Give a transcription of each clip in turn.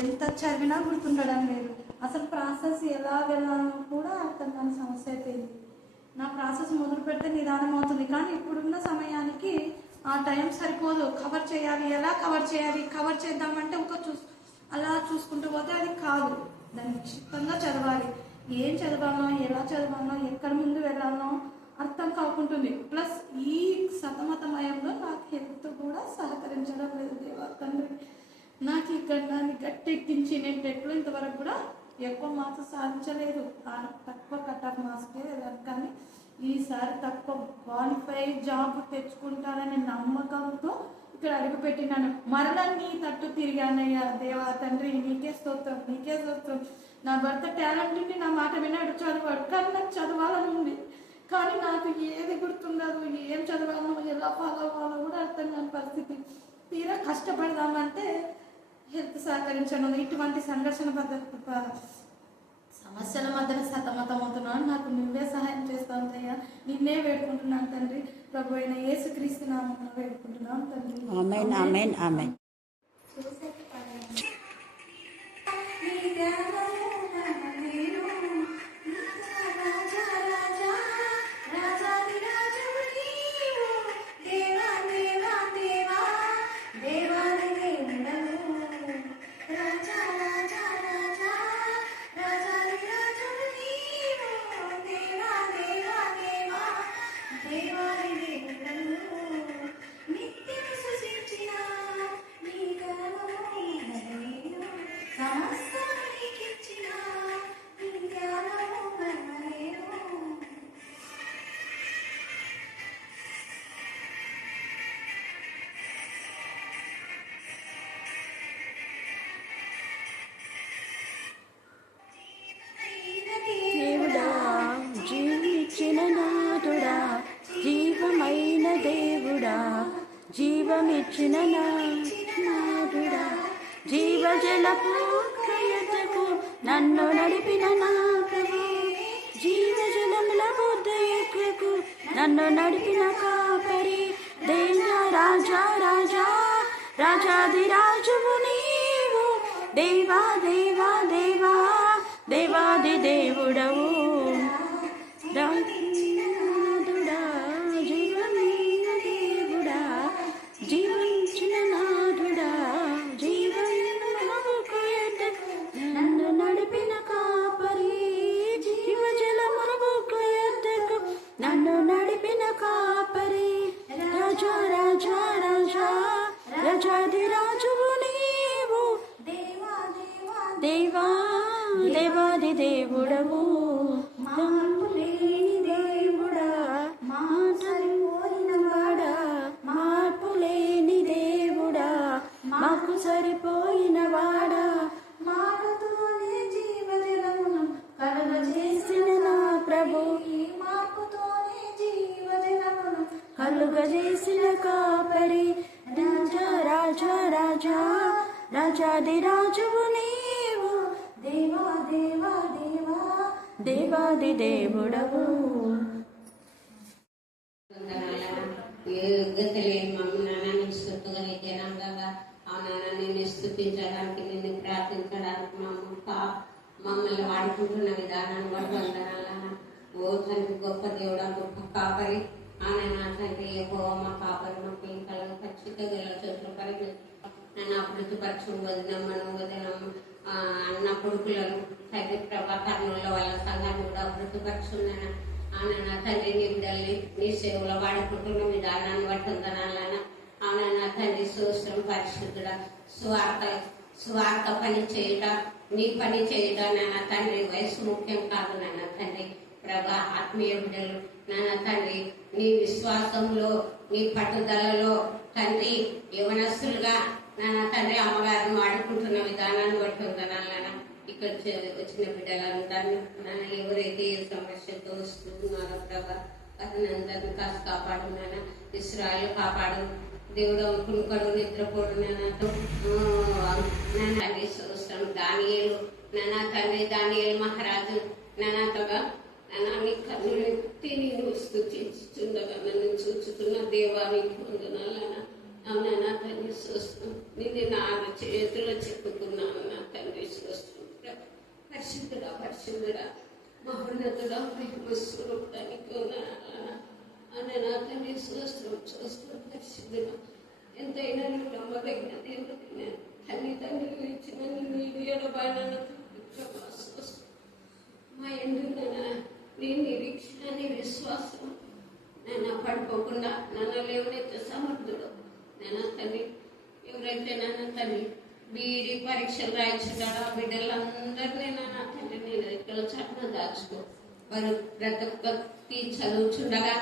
ఎంత చదివినా గుర్తుండడం లేదు. అసలు ప్రాసెస్ ఎలా వెళ్ళాలో కూడా అర్థం కాని సమస్య అయిపోయింది. నా ప్రాసెస్ మొదలు పెడితే నిదానం అవుతుంది, కానీ ఇప్పుడున్న సమయానికి ఆ టైం సరిపోదు. కవర్ చేయాలి, ఎలా కవర్ చేయాలి, కవర్ చేద్దామంటే అలా చూసుకుంటూ పోతే అది కాదు. దాన్ని క్షిప్తంగా చదవాలి. ఏం చదవాలో, ఎలా చదవాలో, ఎక్కడ ముందు వెళ్ళాలో అర్థం కాకుంటుంది. ప్లస్ ఈ సతమతమయంలో నాకు హెల్త్ కూడా సహకరించడం లేదు. దేవా తండ్రి, నాకు ఈ గడ్డాన్ని గట్టెక్కించి నేను టెట్లో ఇంతవరకు కూడా ఎక్కువ మార్క్స్ సాధించలేదు. తక్కువ కట్ ఆఫ్ మార్క్స్కే వెళ్ళాను, కానీ ఈసారి తక్కువ క్వాలిఫై జాబ్ తెచ్చుకుంటాననే నమ్మకంతో ఇక్కడ అడుగుపెట్టినాను. మరలా నీ తట్టు తిరిగానయ్యా. దేవా తండ్రి, నీకే స్తోత్రం, నీకే స్తోత్రం. నా భర్త టాలెంట్ ఉండి నా మాట విన్నాడు, చదివాడు, కానీ నాకు చదవాలని ఉంది. కానీ నాకు ఏది గుర్తుండదు, ఏం చదవాలో, ఎలా ఫాలో అవ్వాలో కూడా అర్థం కాని పరిస్థితి. తీరా కష్టపడదామంటే హెల్త్ సహకరించను. ఇటువంటి సమస్యల మధ్యన సతమతమవుతున్నాను. నాకు నువ్వే సహాయం చేస్తావు అయ్యా. నిన్నే వేడుకుంటున్నాను తండ్రి. ప్రభు అయిన యేసుక్రీస్తు నామమున వేడుకుంటున్నాను తండ్రి. ఆమేన్, ఆమేన్, ఆమేన్. జీవమైన దేవుడా, జీవమిచ్చిన నాదుడా, జీవజలపు క్రియతకు నన్ను నడిపిన నా ప్రభు, జీవజలముల బుద్ధకు నన్ను నడిపిన కాపరి, దేవా రాజా రాజా రాజాది రాజువు నీవు, దేవా దేవా దేవా దేవాది దేవుడవు, జీవించిన నాథుడా, నన్ను నడిపిన కాపరి, జీవజలములకు ఎద్దకు నన్ను నడిపిన కాపరి, రాజా రాజా రాజా రాజాది రాజువు నీవు, దేవా దేవాది దేవుడవు, మాకు సరిపోయిన వాడా, మాకుతోనే జీవజలమును కలుగజేసిన నా ప్రభు, మాకుతోనే జీవజలమును కలుగజేసిన కాపరి, రాజా రాజా రాజా రాజాది రాజువు నీవు, దేవా దేవా దేవా దేవాది దేవుడవు. నిన్ను స్తుతించడానికి, నిన్ను ప్రార్థించడానికి మమ్మల్ని వాడుకుంటున్న విధానాన్ని బట్టి వందనాలన్నా. ఓ తండ్రి, గొప్ప దేవుడా, గొప్ప కాపరి ఆయన తండ్రి, మా కాపరి మాకు ఇంకా ఖచ్చితంగా చోట్ల పరిగెత్తి నన్ను అభివృద్ధిపరచు, వదినమ్మ అన్న కొడుకులను తండ్రి ప్రభా కర్నూలు వాళ్ళ సంఘాన్ని కూడా అభివృద్ధిపరచున్నాను. నా తండ్రి, నీ బిడ్డల్ని నీ సేవలో వాడుకుంటున్న విధానాన్ని బట్టి వందనాలన్నా. నా తండ్రి, సూత్రం పరిశుద్ధుడా, స్వార్థ పని చేయట, నీ పని చేయట నాన్న తండ్రి. వయసు ముఖ్యం కాదు నాన్న తండ్రి. ప్రభా ఆత్మీయ బిడ్డలు నాన్న తండ్రి, నీ విశ్వాసంలో, నీ పట్టుదలలో తండ్రి యవనస్తులుగా నాన్న తండ్రి అమ్మగారిని వాడుకుంటున్న విధానాన్ని బట్టి ఉందనాలన్న. ఇక్కడ వచ్చిన బిడ్డలందరినీ నాన్న ఎవరైతే ఏ సమస్యతో వస్తున్నారో ప్రభా అతనందరినీ కాస్త కాపాడు నాన్న. ఇస్రాయేలు కాపాడు దేవుడు, కునుకడు నిద్రపోడు నాన్నతో సంవత్సరం దానియేలు నాన్న తండ్రి, దానియేలు మహారాజు నాన్నతోగా నాన్న కన్నులెత్తి నేను స్తుతిస్తుండగా నన్ను చూచుతున్న దేవానికి వందనాలన్నా. అవునా తండ్రి, చూస్తాం నిన్ను నా చేతిలో చెప్పుకున్నాను నా తండ్రి. పరిశుద్ధుడా పరిశుద్ధుడా మహోన్నతుడా ప్రేమస్వరూపానికి అని నా తండ్రి చూస్తూ పరిశుద్ధుడా ఎంతైనా నువ్వు నమ్మదగిన దేవుడు. తల్లిదండ్రులు ఇచ్చిన నీరు ఎడబాయన మా ఎందు నీ నిరీక్షణ నీ విశ్వాసం నన్ను పడిపోకుండా నన్ను లేవనైతే సమర్థుడు నన్ను తల్లి. ఎవరైతే నన్ను తల్లి బీడి పరీక్షలు రాయించున్నాడో ఆ బిడ్డలందరినీ నాన్న తల్లి నేను ఇక్కడ చట్టం దాచుకో. వారు ప్రతి ఒక్కటి చదువుచుండగా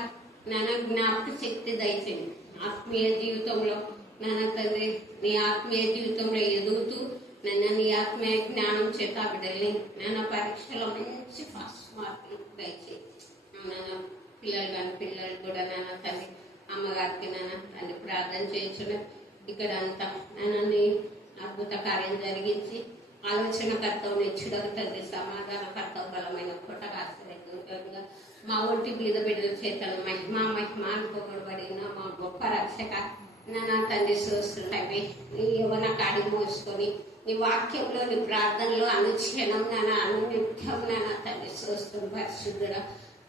నాన్న జ్ఞాపక శక్తి దయచేయండి. ఆత్మీయ జీవితంలో నాన్న తండ్రి నీ ఆత్మీయ జీవితంలో ఎదుగుతూ నన్ను నీ ఆత్మీయ జ్ఞానం చేత బిడ్డల్ని నాన్న పరీక్షలో మంచి ఫస్ట్ మార్కులు దయచేయి. నాన్న పిల్లలు కూడా నాన్న తల్లి అమ్మగారికి నాన్న తల్లి ప్రార్థన చేయించున్న ఇక్కడ అంతా నన్ను అద్భుత కార్యం జరిగించి ఆలోచనకర్తవు నెచ్చుడకు తండ్రి సమాధానకర్తవు బలమైన పుట్టగా మా ఒంటి మీద బిడ్డల చేతలు మహిమ అనుకోబడిన మా గొప్ప రక్షక నా తండ్రి చూస్తున్నాయి. నీ యవ్వన కాడి మోసుకొని నీ వాక్యంలో నీ ప్రార్థనలో అనుక్షణం అనునిత్యం తండ్రి చూస్తున్న పరిశుద్ధుడా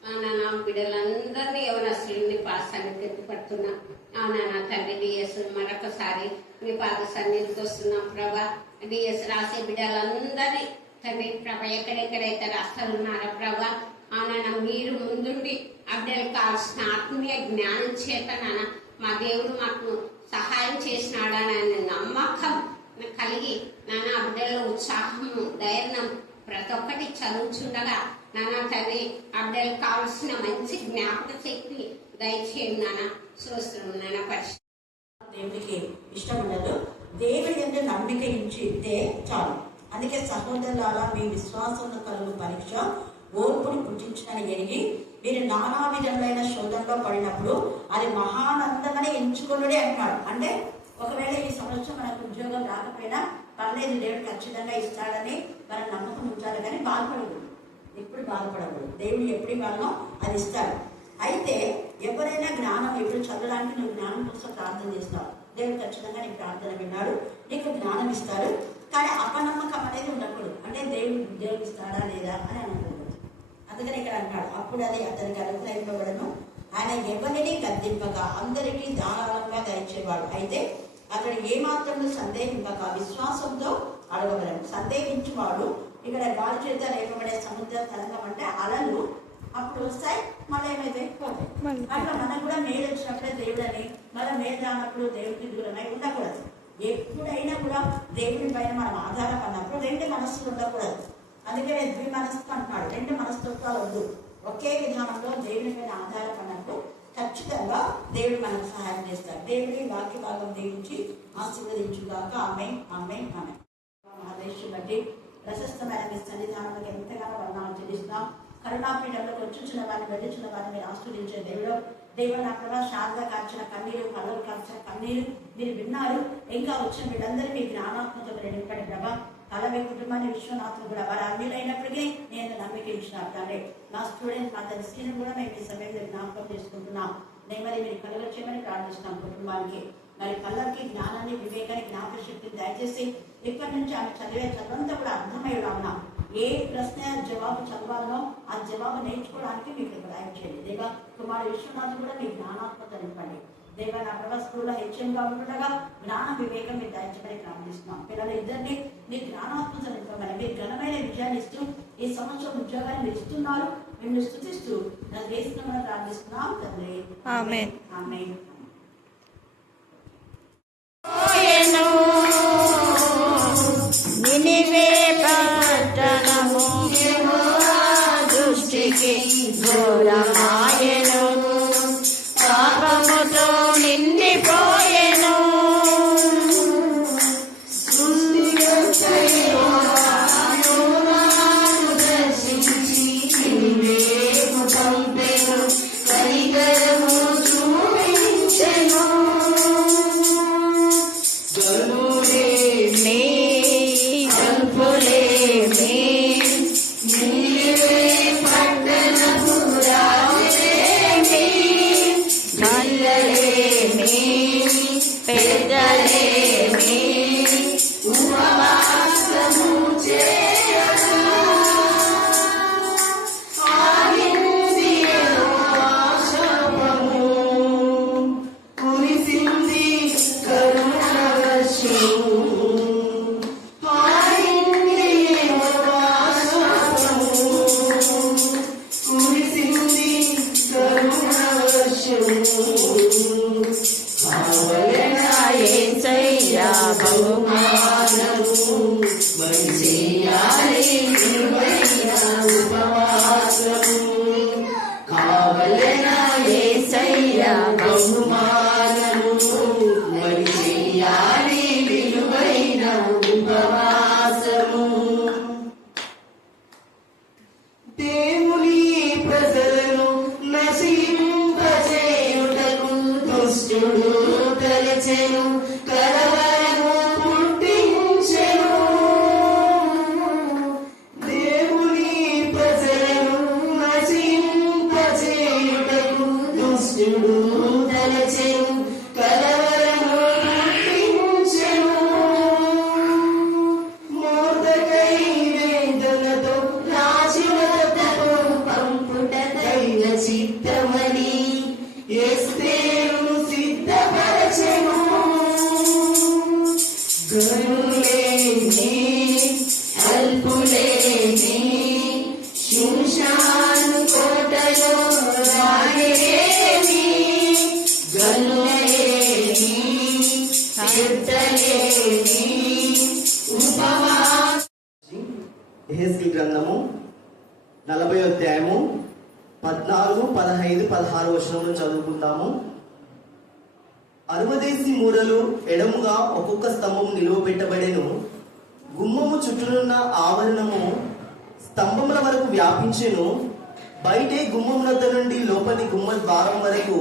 నాన్న బిడ్డలందరినీ యవనస్తులని పాసానికి ఎత్తుపడుతున్నా. అవునా తండ్రి డిఎస్ మరొకసారి నీ పాద సన్నిధికి వస్తున్నాం ప్రభా. డిఎస్ రాసే బిడ్డలందరినీ తండ్రి ప్రభ ఎక్కడెక్కడైతే రాష్ట్రాలు ఉన్నారో ప్రభా అవునా మీరు ముందుండి అబ్బాయిలకు కావాల్సిన ఆత్మీయ జ్ఞానం చేత నాన్న మా దేవుడు మాకు సహాయం చేసినాడని నమ్మకం కలిగి నాన్న అబ్బాయిలో ఉత్సాహము ధైర్యం ప్రతి ఒక్కటి చదువుచుండగా నాన్న తండ్రి అబ్బాయిలకు కావాల్సిన మంచి జ్ఞాపక శక్తి దయచేయండి నాన్న. చూస్తున్నాం నాన్న పరిస్థితి దేవుడికి ఇష్టం ఉండదు. దేవుడి ఎందుకు నమ్మిక ఇచ్చితే చాలు. అందుకే సహోదరులారా మీ విశ్వాసంలో కలుగు పరీక్ష ఓర్పుని పుట్టించునని ఎరిగి మీరు నానా విధములైన శోధనలో పడినప్పుడు అది మహానందమని ఎంచుకున్నాడే అంటున్నాడు. అంటే ఒకవేళ ఈ సంవత్సరం మనకు ఉద్యోగం రాకపోయినా పర్లేదు దేవుడు ఖచ్చితంగా ఇస్తాడని మనం నమ్మకం ఉంచాలి. కానీ బాధపడకూడదు, ఎప్పుడు బాధపడకూడదు. దేవుడు ఎప్పుడు ఇవ్వాలో అది ఇస్తాడు. అయితే ఎవరైనా జ్ఞానం ఎప్పుడు చదవడానికి నువ్వు జ్ఞానం కోసం ప్రార్థన చేస్తావు, దేవుడు ఖచ్చితంగా నీ ప్రార్థన విన్నాడు, నీకు జ్ఞానం ఇస్తాడు. కానీ అపనమ్మకం అనేది ఉండకూడదు. అంటే దేవుడు ఇస్తాడా లేదా అని అనుకోకూడదు. అందుకని ఇక్కడ అంటాడు అప్పుడు అది అతనికి అనుగ్రహింపబడను. ఆయన ఎవరిని గద్దింపక అందరికీ ధారాళంగా దయచేవాడు. అయితే అతడు ఏమాత్రం సందేహింపక విశ్వాసంతో అడగవలను. సందేహించువాడు ఇక్కడ గాలి చేత రేపబడే సముద్ర తరంగం అంటే అలలు అప్పుడు వస్తాయి, మళ్ళీ ఏమైతే పోతాయి. అట్లా మనకు కూడా మేలు వచ్చినప్పుడే దేవుడని, మళ్ళీ మేలు రానప్పుడు దేవుడికి దూరమై ఉండకూడదు. ఎప్పుడైనా కూడా దేవుడి పైన మనం ఆధారపడినప్పుడు రెండు మనస్సులు ఉండకూడదు. అందుకే ద్విమనస్సు అంటున్నాడు. రెండు మనస్తత్వాలు వద్దు. ఒకే విధానంలో దేవుడి పైన ఆధారపడినప్పుడు ఖచ్చితంగా దేవుడు మనకు సహాయం చేస్తాడు. దేవుడి వాక్య భాగం దీవించి ఆశీర్వదించుగాక. ఆమేన్ ఆమేన్ ఆమేన్. మహాదేశం బట్టి ప్రశస్తమైన మీ సన్నిధానంలో ఎంతగానో వర్ణాలు చెల్లిస్తున్నాం. కరుణాపీఠంలోకి వచ్చుచున్న వారిని వెళ్ళుచున్న వారిని మీరు ఆస్వాదించే దేవుడు నా ప్రభా శారద కార్చిన కన్నీరు, కలలు కార్చిన కన్నీరు మీరు విన్నారు. ఇంకా వచ్చిన వీళ్ళందరూ మీ జ్ఞానాత్మతో నింపండి ప్రభా. అలాగే కుటుంబాన్ని విశ్వనాథులు కూడా వారు అన్యులైనప్పటికీ నేను నమ్మిక ఇచ్చినారు తండ్రి. నా స్టూడెంట్ నా తెలిసిన కూడా మేము ఈ సమయంలో జ్ఞాపకం చేసుకుంటున్నాం. నేను మరి మీరు కలగొచ్చేమని ప్రార్థిస్తున్నాం. కుటుంబానికి మరి కళ్ళకి జ్ఞానాన్ని వివేకాన్ని జ్ఞాపక శక్తిని దయచేసి ఇప్పటి నుంచి ఆమె చదివే చదువంతా కూడా అర్థమయ్యేలా ఏ ప్రశ్న జవాబు చదవాలనో ఆ జవాబు నేర్చుకోవడానికి మీకు సహాయం చేయండి. దేవా కుమారు విశ్వనాథ్ కూడా మీ జ్ఞానాత్మక నింపండి. దేవా నా ప్రభా స్కూల్లో హెచ్ఎంగా ఉండగా జ్ఞాన వివేకం మీరు దయచమని ప్రార్థిస్తున్నాం. పిల్లలు ఇద్దరిని మీ జ్ఞానాత్మక నింపమని మీరు ఘనమైన విజయాన్ని ఇస్తూ ఈ సంవత్సరం ఉద్యోగాన్ని మీరు ఇస్తున్నారు. మిమ్మల్ని స్తుతిస్తూ నా దేశంలో ప్రార్థిస్తున్నాం తండ్రి. ఆమేన్ ఆమేన్. నినివే పట్టణము దృష్టికి ఘోరమాయెను, పాపముతో నిండిపోయెను. దర్శించి పంపెను కనికరము చూపించి ఉపవాసము చేయగా ఆగింది యెహోవా శాపము, కురిసింది కరుణ వర్షము. ఆగింది యెహోవా శాపము, కురిసింది కరుణ వర్షము. కావలెనా యేసయ్యా బహుమానము, మంచియాలి విలువైన ఉపవాసము. కావలెనా యేసయ్యా బహుమానము, మంచియాలి విలువైన ఉపవాసము. దేవుని ప్రజలను నశింపచేయుటకు దుష్టుడు తలచెను, కలవరము పుట్టించెను. దేవుని ప్రజలను నశింపచేయుటకు దుష్టుడు తలచెను, కలవరము పుట్టించెను. మోర్దెకై వేదనతో రాజులతో పంపుట దైవ చిత్తమని ఎస్తేరును సిద్ధపరచెను. గనులేని అల్పులేని శూషాను కోటలో రాణిలేని, గనులేని పెద్దలేని ఉపవాస. యెహెజ్కేలు గ్రంథము 40వ అధ్యాయము 14, 15, 16 వచనములు చదువుకుందాము. అరువదేసి మూరలు ఎడముగా ఒక్కొక్క స్తంభం నిలువబెట్టబడెను. గుమ్మము చుట్టూనున్న ఆవరణము స్తంభముల వరకు వ్యాపించెను. బయటే గుమ్మం వద్ద నుండి లోపలి గుమ్మ ద్వారం వరకు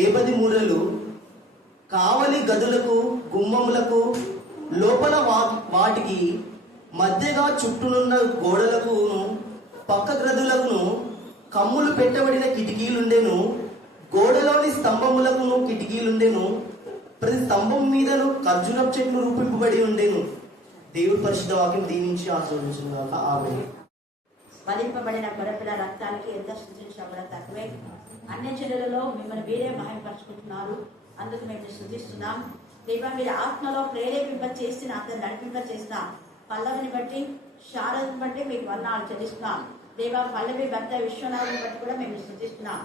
10 మూరలు, కావలి గదులకు గుమ్మములకు లోపల వాటికి మధ్యగా చుట్టూనున్న గోడలకును పక్క గ్రదులకును కమ్ములు పెట్టబడిన కిటికీలుండెను. గోడలోని స్తంభములకును కిటికీలుండెను. ప్రతి స్తంభం మీదను ఖర్జూరపు చెట్లు రూపింపబడి ఉండెను. దేవుడి పరిశుద్ధ వాక్యం దీవించి ఆశీర్వదించుగాక. ఆమేన్. వధింపబడిన గొర్రెపిల్ల రక్తానికి ఎంత స్తుతించబడ తక్కువే. అన్ని జనులలో మిమ్మల్ని మీరే మహిమపరుచుకుంటున్నారు, అందుకు మేము స్తుతిస్తున్నాం. దేవా, మీరు ఆత్మలో ప్రేరేపింప చేసిన అతను నడిపింప చేసిన పల్లవిని బట్టి, శారదని బట్టి మీకు వందనాలు చెల్లిస్తున్నాం. దేవా, పల్లవి భర్త విశ్వనాథుని బట్టి కూడా మేము స్తుతిస్తున్నాం.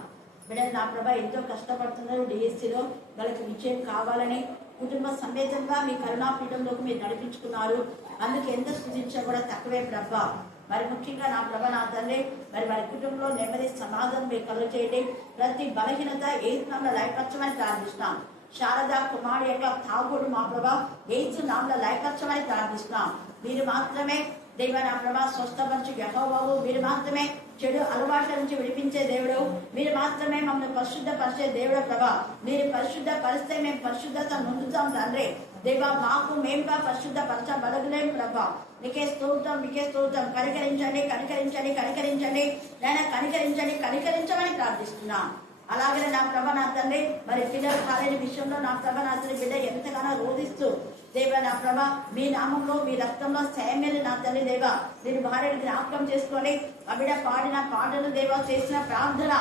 బిడ్డలు నా ప్రభా ఎంతో కష్టపడుతున్నారు. డిఎస్సీలో వాళ్ళకి విజయం కావాలని కుటుంబ సమేతంగా మీ కరుణాపీఠంలోకి మీరు నడిపించుకున్నారు, అందుకు ఎంత స్తుతించా కూడా తక్కువే ప్రభా. మరి ముఖ్యంగా నా ప్రభ నా తండ్రి, మరి వారి కుటుంబంలో నెమ్మది సమాధానం మీరు కలుగజేయండి. ప్రతి బలహీనత ఏసు నామములో లయపరచమని ప్రార్థిస్తున్నాం. శారదా కుమారుడు యొక్క తాగుడు మా ప్రభా ఏసు నామములో లయపరచమని ప్రార్థిస్తున్నాం. మీరు మాత్రమే దేవ నా ప్రభా స్వస్థపరచు యెహోవావు, మీరు మాత్రమే చెడు అలవాట్ల నుంచి విడిపించే దేవుడు, మీరు మాత్రమే మమ్మల్ని పరిశుద్ధపరిచే దేవుడు ప్రభా. మీరు పరిశుద్ధపరిస్తే మేము పరిశుద్ధత పొందుతాం తండ్రి. దేవా, మాకు మేముగా పరిశుద్ధపరచబడలేం ప్రభా. మీకే స్తోత్రం, మీకే స్తోత్రం. కనికరించండి, కనికరించండి, కనికరించండి నైనా, కనికరించండి, కనికరించమని ప్రార్థిస్తున్నాం. అలాగనే నా ప్రభ నా తండ్రి, మరి పిల్లలు కాలేని విషయంలో నా ప్రభ నా తండ్రి బిడ్డ ఎంతగానో రోధిస్తూ దేవ నా ప్రభ మీ నామంలో మీ రక్తంలో శామ్యులు నా తల్లి దేవ మీరు భార్యను జ్ఞాపకం చేసుకొని ఆ బిడ్డ పాడిన పాటలు దేవ చేసిన ప్రార్థన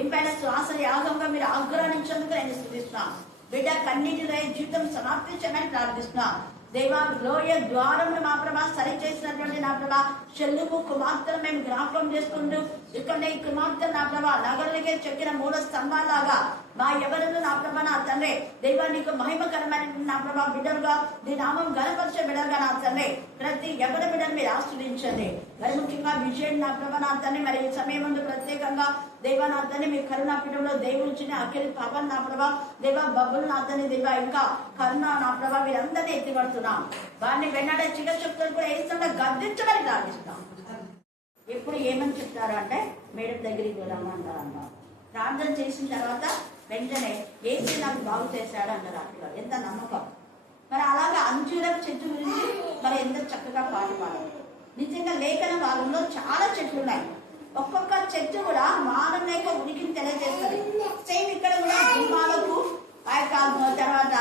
ఇంపైన శ్వాస యాగంగా మీరు ఆగ్రహించేందుకు నేను స్తుతిస్తున్నాం. బిడ్డ కన్నీటి జీవితం సమాప్తించమని ప్రార్థిస్తున్నాం. దేవా, లోయ ద్వారమును మా ప్రభా సరి చేసినటువంటి నా ప్రభా చెల్లుము కుమార్తెను మేము జ్ఞాపకం చేసుకుంటూ ఇక్కడ ఈ కుమార్తె నా ప్రభా నగరులకే చెక్కిన 3 స్తంభాలాగా మా ఎవరిలో నా ప్రభా నా తండ్రి దేవా నీకు మహిమకరమైన నా ప్రభా బిడ్డలుగా నీ నామం గణపరిచే బిడ్డలుగా నా తండ్రి ప్రతి ఎవరి బిడ్డను మీరు ఆశ్రయించండి. మరి ముఖ్యంగా విజయం నా ప్రభా నా తండ్రి మరి ఈ సమయం ముందు ప్రత్యేకంగా దేవా నా తండ్రి మీ కరుణాపీఠంలో దేవుడిచ్చిన అఖిల్ పవన్ నా ప్రభా దేవా బబ్బులు నా తండ్రి దేవా ఇంకా కరుణ నా ప్రభా వీరందరినీ ఎత్తిపడుతున్నాం. వారిని వెన్నడే చికిత్సలు కూడా వేస్తుంటే గద్దించమని ప్రార్థిస్తున్నాం. ఎప్పుడు ఏమని చెప్తారు అంటే మేడం దగ్గరికి వెళ్ళామంటారు అన్నారు. ప్రార్థన చేసిన తర్వాత వెంటనే ఏసీ నాకు బాగు చేశాడు అన్నారు. అట్లా ఎంత నమ్మకం. మరి అలాగే అంజూరపు చెట్టు గురించి మరి ఎంత చక్కగా పాడారు. నిజంగా లేఖన భాగంలో చాలా చెట్లు ఉన్నాయి. ఒక్కొక్క చెట్టు కూడా మానవ యొక్క ఉనికిని తెలియజేస్తుంది. సేమ్ ఇక్కడ కూడా గుమ్మాలకు ఆ యొక్క తర్వాత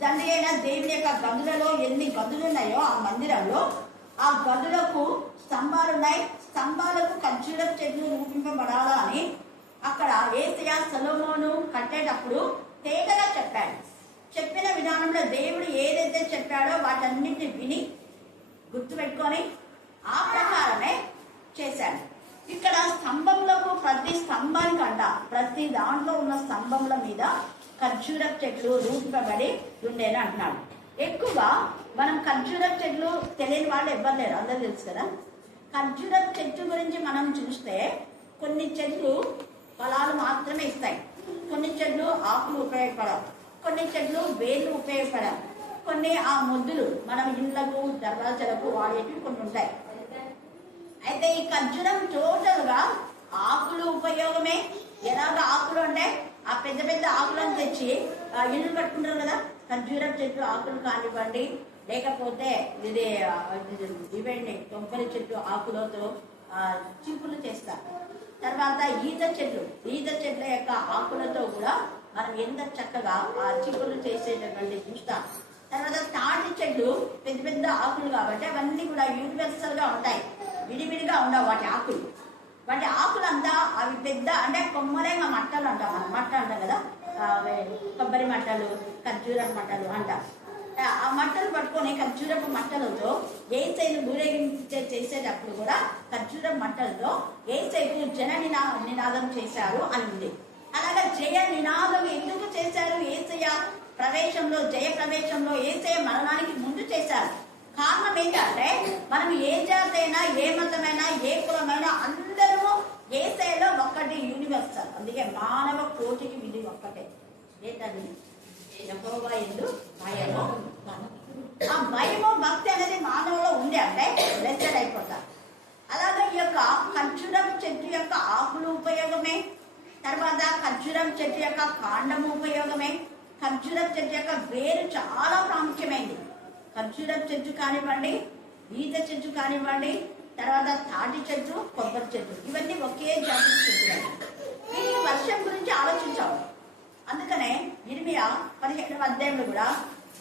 తండ్రి అయిన దేవుని యొక్క గదులలో ఎన్ని గదులు ఉన్నాయో ఆ మందిరంలో, ఆ గదులకు స్తంభాలు ఉన్నాయి. స్తంభాలకు ఖర్జూరపు చెట్లు రూపింపబడాలా అని అక్కడ యేసయ్య సొలొమోను కట్టేటప్పుడు తేటగా చెప్పాడు. చెప్పిన విధానంలో దేవుడు ఏదైతే చెప్పాడో వాటన్నిటిని విని గుర్తుపెట్టుకొని ఆ ప్రకారమే చేశాడు. ఇక్కడ స్తంభంలకు ప్రతి స్తంభానికంట, ప్రతి దాంట్లో ఉన్న స్తంభముల మీద ఖర్జూరపు చెట్లు రూపింపబడి ఉండేని అంటున్నాడు. ఎక్కువగా మనం ఖర్జూరపు చెట్లు తెలియని వాళ్ళు ఎవ్వరు లేరు, అందరూ తెలుసు కదా. ఖర్జూరపు చెట్టు గురించి మనం చూస్తే కొన్ని చెట్లు ఫలాలు మాత్రమే ఇస్తాయి, కొన్ని చెట్లు ఆకులు ఉపయోగపడవు, కొన్ని చెట్లు వేర్లు ఉపయోగపడవు, కొన్ని ఆ మొద్దులు మనం ఇళ్లకు దర్వాజలకు వాడేటివి కొన్ని ఉంటాయి. అయితే ఈ ఖర్జూరం టోటల్ గా ఆకులు ఉపయోగమే. ఎలాగ ఆకులు అంటే ఆ పెద్ద పెద్ద ఆకులను తెచ్చి ఇల్లు కట్టుకుంటారు కదా, ఖర్జూరం చెట్టు ఆకులు కానివ్వండి, లేకపోతే ఇవండి కొబ్బరి చెట్టు ఆకులతో చింపులు చేస్తారు. తర్వాత ఈత చెట్ల యొక్క ఆకులతో కూడా మనం ఎంత చక్కగా ఆ చింపులు చేసేటటువంటి చూస్తాం. తర్వాత తాటి చెట్లు పెద్ద పెద్ద ఆకులు కాబట్టి అవన్నీ కూడా యూనివర్సల్ గా ఉంటాయి, విడివిడిగా ఉండవు వాటి ఆకులంతా అవి పెద్ద అంటే కొమ్మరేగా మట్టలు అంటాం, మనం మట్ట అంటాం కదా, కొబ్బరి మట్టలు ఖర్జూరం మట్టలు అంటాం. ఆ మట్టలు పట్టుకొని ఖర్జూరపు మట్టలతో యేసయ్యను ఊరేగించే చేసేటప్పుడు కూడా ఖర్జూరం మట్టలతో యేసయ్యకు జన నినాదం చేశారు అని ఉంది. అలాగా జయ నినాదం ఎందుకు చేశారు? యేసయ్య ప్రవేశంలో, జయ ప్రవేశంలో యేసయ్య మరణానికి ముందు చేశారు. కారణం ఏంటంటే మనం ఏ జాతి అయినా, ఏ మతమైనా, ఏ కులమైనా అందరూ యేసయ్యలో ఒక్కటి, యూనివర్సల్. అందుకే మానవ కోటికి విధి ఒక్కటే, ఏంటది? యెహోవా యందు భయము. ఆ భయము భక్తి అనేది మానవులో ఉంది అంటే బ్లెస్సెడ్ అయిపోతారు. అలాగే ఈ యొక్క ఖర్జూరం చెట్టు యొక్క ఆకులు ఉపయోగమే, తర్వాత ఖర్జూరం చెట్టు యొక్క కాండము ఉపయోగమే, ఖర్జూరం చెట్టు యొక్క వేరు చాలా ప్రాముఖ్యమైంది. ఖర్జూరం చెట్టు కానివ్వండి, ఈత చెట్టు కానివ్వండి, తర్వాత తాటి చెట్టు, కొబ్బరి చెట్టు, ఇవన్నీ ఒకే జాతి చెట్టులు. ఈ వర్షం గురించి ఆలోచించాము. అందుకనే ఇర్మియా 17వ అధ్యాయంలో కూడా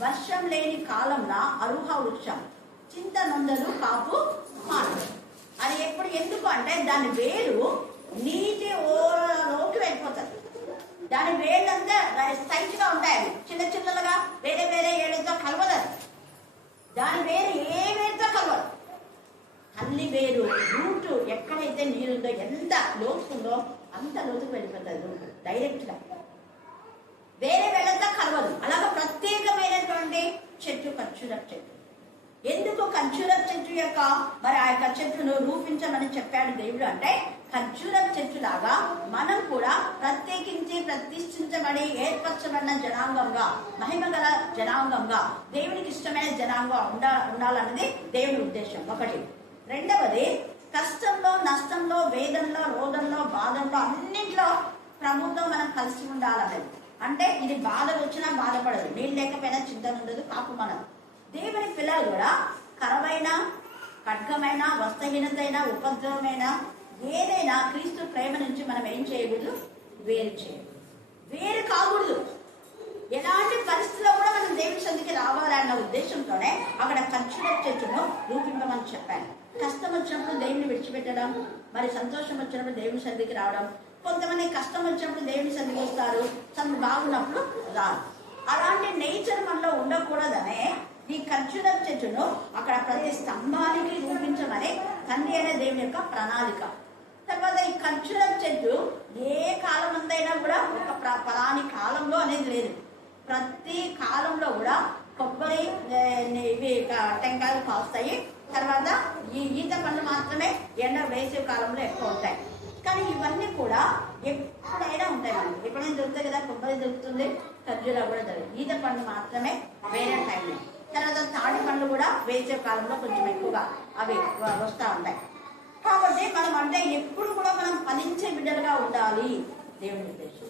వర్షం లేని కాలంలో అరుహ వృక్షం చింత నొందలు కాపు మానదు అది ఎప్పుడు, ఎందుకు అంటే దాని వేరు నీటి ఓరలోకి వెళ్ళిపోతుంది. దాని వేళ్ళంతా స్ట్రైట్ గా ఉంటాయి, చిన్న చిన్నలుగా వేరే వేరే ఏళ్ళతో కలవదు. దాని వేరు ఏ వేరుతో కలవదు. తల్లి వేరు రూట్ ఎక్కడైతే నీరుందో, ఎంత లోతుందో అంత లోతుకు వెళ్ళిపోతుంది రూట్ డైరెక్ట్ గా, వేరే వేళ్ళంతా కలవదు. అలాగా ప్రత్యేకమైనటువంటి చెట్టు ఖర్జూరపు చెట్టు. ఎందుకు ఖర్జూరపు చెట్టు యొక్క మరి ఆ యొక్క చెట్టును రూపించమని చెప్పాడు దేవుడు అంటే, ఖర్జూరపు చెట్టు లాగా మనం కూడా ప్రత్యేకించి ప్రతిష్ఠించబడి ఏర్పరచబడిన జనాంగంగా, మహిమ గల జనాంగంగా, దేవునికి ఇష్టమైన జనాంగం ఉండాలన్నది దేవుని ఉద్దేశం ఒకటి. రెండవది, కష్టంలో, నష్టంలో, వేదనలో, రోదంలో, బాధల్లో అన్నింటిలో ప్రభుత్వం మనం కలిసి ఉండాలన్నది. అంటే ఇది బాధ వచ్చినా బాధపడదు, నీళ్ళు లేకపోయినా చింతన ఉండదు, కాపు మనం. దేవుని పిల్లలు కూడా కరమైన, ఖడ్గమైన, వస్త్రహీనతైన, ఉపద్రవమైన ఏదైనా క్రీస్తు ప్రేమ నుంచి మనం ఏం చేయకూడదు? వేరు చేయకూడదు, వేరు కాకూడదు. ఎలాంటి పరిస్థితుల్లో కూడా మనం దేవుని సన్నిధికి రావాలన్న ఉద్దేశంతోనే అక్కడ ఖర్జూరపు చెట్టును రూపింపమని చెప్పాను. కష్టం వచ్చినప్పుడు దేవుని విడిచిపెట్టడం, మరి సంతోషం వచ్చినప్పుడు దేవుని సన్నిధికి రావడం. కొంతమంది కష్టం వచ్చినప్పుడు దేవుని సన్నిధికి వస్తారు, తను బాగున్నప్పుడు రాదు. అలాంటి నేచర్ మనలో ఉండకూడదనే ఈ ఖర్జూరపు చెట్టును అక్కడ ప్రతి స్తంభానికి రూపించమని తండ్రి అనే దేవుని యొక్క ప్రణాళిక. తర్వాత ఈ ఖర్జూరపు చెట్టు ఏ కాలం అంతైనా కూడా ఒక ఫలాని కాలంలో అనేది లేదు. ప్రతి కాలంలో కూడా కొబ్బరి ఇవి టెంకాయలు కాస్తాయి. తర్వాత ఈ ఈత పండ్లు మాత్రమే ఎండ వేసే కాలంలో ఎక్కువ ఉంటాయి. కానీ ఇవన్నీ కూడా ఎప్పుడైనా ఉంటాయి. మనకి ఎప్పుడైనా దొరుకుతాయి కదా, కొబ్బరి దొరుకుతుంది, ఖర్జూరా కూడా దొరుకుతుంది. ఈత పండ్లు మాత్రమే వేరే టైంలో. తర్వాత తాడి పండ్లు కూడా వేసే కాలంలో కొంచెం ఎక్కువగా అవి వస్తూ ఉంటాయి. కాబట్టి మనం అంటే ఎప్పుడు కూడా మనం ఫలించే బిడ్డలుగా ఉండాలి దేవుని ఉద్దేశం.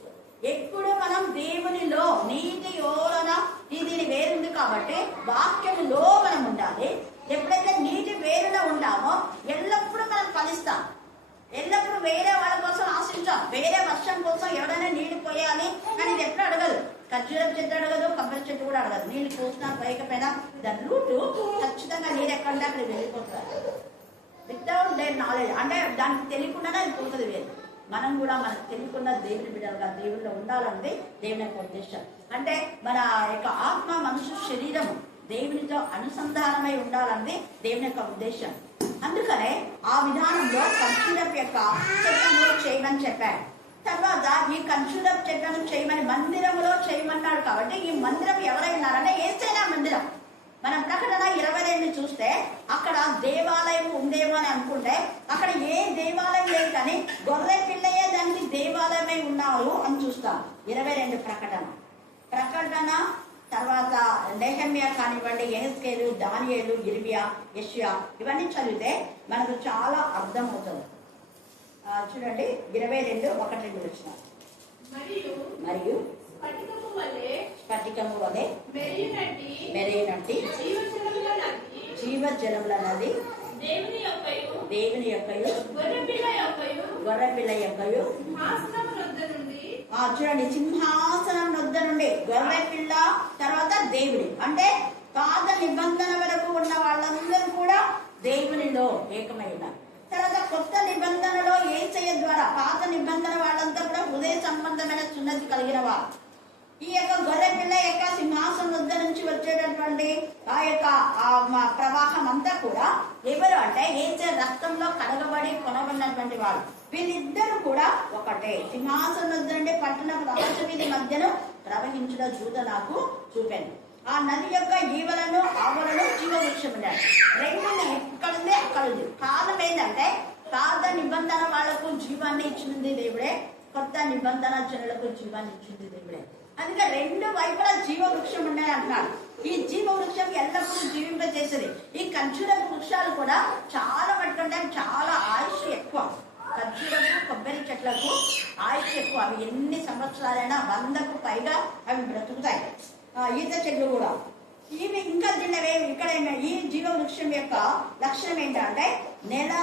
ఎప్పుడు మనం దేవునిలో, నీటి ఓరన దీని వేరుంది కాబట్టి వాక్యములో మనం ఉండాలి. ఎప్పుడైతే నీటి వేరులో ఉంటామో ఎల్లప్పుడూ మనం ఫలిస్తాం. ఎల్లప్పుడూ వేరే వాళ్ళ కోసం ఆశించాం, వేరే వర్షం కోసం ఎవరైనా నీళ్లు పోయాలి కానీ ఇది ఎప్పుడు అడగదు. ఖర్జూరం చెట్టు అడగదు, కొబ్బరి చెట్టు కూడా అడగదు. నీళ్ళు పోసినా పోయకపోయినా దాని రూటు ఖచ్చితంగా నీరు ఎక్కడంటే అక్కడ వెళ్ళిపోతుంది. వితౌట్ దేర్ నాలెడ్జ్, అంటే దానికి తెలియకుండానే అది పోతుంది వేరు. మనం కూడా మనకు తెలియకుండా దేవుని బిడ్డలుగా దేవుడిలో ఉండాలంటే దేవుని యొక్క ఉద్దేశం. అంటే మన యొక్క ఆత్మ, మనసు, శరీరము దేవునితో అనుసంధానమై ఉండాలంటే దేవుని యొక్క ఉద్దేశం. అందుకనే ఆ విధానంలో ఖర్జూరపు యొక్క చెట్లను చేయమని చెప్పాడు. తర్వాత ఈ ఖర్జూరపు చెట్లను చేయమని మందిరంలో చేయమన్నాడు. కాబట్టి ఈ మందిరం ఎవరైనారంటే యేసయ్య మందిరం. మనం ప్రకటన 22 చూస్తే అక్కడ దేవాలయం ఉందేమో అని అనుకుంటే అక్కడ ఏ దేవాలయం లేదు, కానీ గొర్రె పిల్లయే దానికి దేవాలయమై ఉన్నారు అని చూస్తాం. 22 ప్రకటన తర్వాత నెహెమ్యా కానివ్వండి, యెహెజ్కేలు, దానియేలు, ఇర్మియా, యెషయా ఇవన్నీ చదివితే మనకు చాలా అర్థమవుతుంది. చూడండి 22:1-2 వచ్చిన మరియు స్ఫటికము వలె మెరైనట్టి జీవజలముల నది దేవుని యొక్కయు గొర్రెపిల్ల యొక్కయు చూడండి సింహాసనం వద్ద నుండి గొర్రెపిల్ల తర్వాత దేవుడి, అంటే పాత నిబంధన వరకు ఉన్న వాళ్ళందరూ కూడా దేవునిలో ఏకమై ఉన్నారు. తర్వాత కొత్త నిబంధనలో యేసయ్య ద్వారా పాత నిబంధన వాళ్ళంతా కూడా హృదయ సంబంధమైన సున్నతి కలిగిన వారు. ఈ యొక్క గొర్రె పిల్ల యొక్క సింహాసనం వద్ద నుంచి వచ్చేటటువంటి ఆ యొక్క ప్రవాహం అంతా కూడా ఎవరు అంటే యేసయ్య రక్తంలో కడగబడి కొనబడినటువంటి వారు. వీళ్ళిద్దరూ కూడా ఒకటే. సింహాసనం వద్ద నుండి పట్టణపు రాజవీధి మధ్యను ప్రవహించిన జూద నాకు చూపాను. ఆ నది యొక్క ఈవలను ఆవలను జీవవృక్షం ఉన్నాయి. రెండునే ఇక్కడుంది అక్కడుంది. కారణం ఏంటంటే పాత నిబంధన వాళ్లకు జీవాన్ని ఇచ్చింది దేవుడే, కొత్త నిబంధన జనులకు జీవాన్ని ఇచ్చింది దేవుడే. అందుకే రెండు వైపులా జీవవృక్షం ఉన్నాయి అంటున్నాడు. ఈ జీవవృక్షం ఎల్లప్పుడూ జీవింపజేసేది. ఈ ఖర్జూరపు వృక్షాలు కూడా చాలా మట్టుకుంటే చాలా ఆయుష్ ఎక్కువ. ఖర్జూరపు కొబ్బరి చెట్లకు ఆయుష్ ఎక్కువ. అవి ఎన్ని సంవత్సరాలైనా 100కు పైగా అవి బ్రతుకుతాయి. ఈత చెట్లు కూడా ఇవి ఇంకా తిన్నవే. ఇక్కడ ఈ జీవవృక్షం యొక్క లక్షణం ఏంటంటే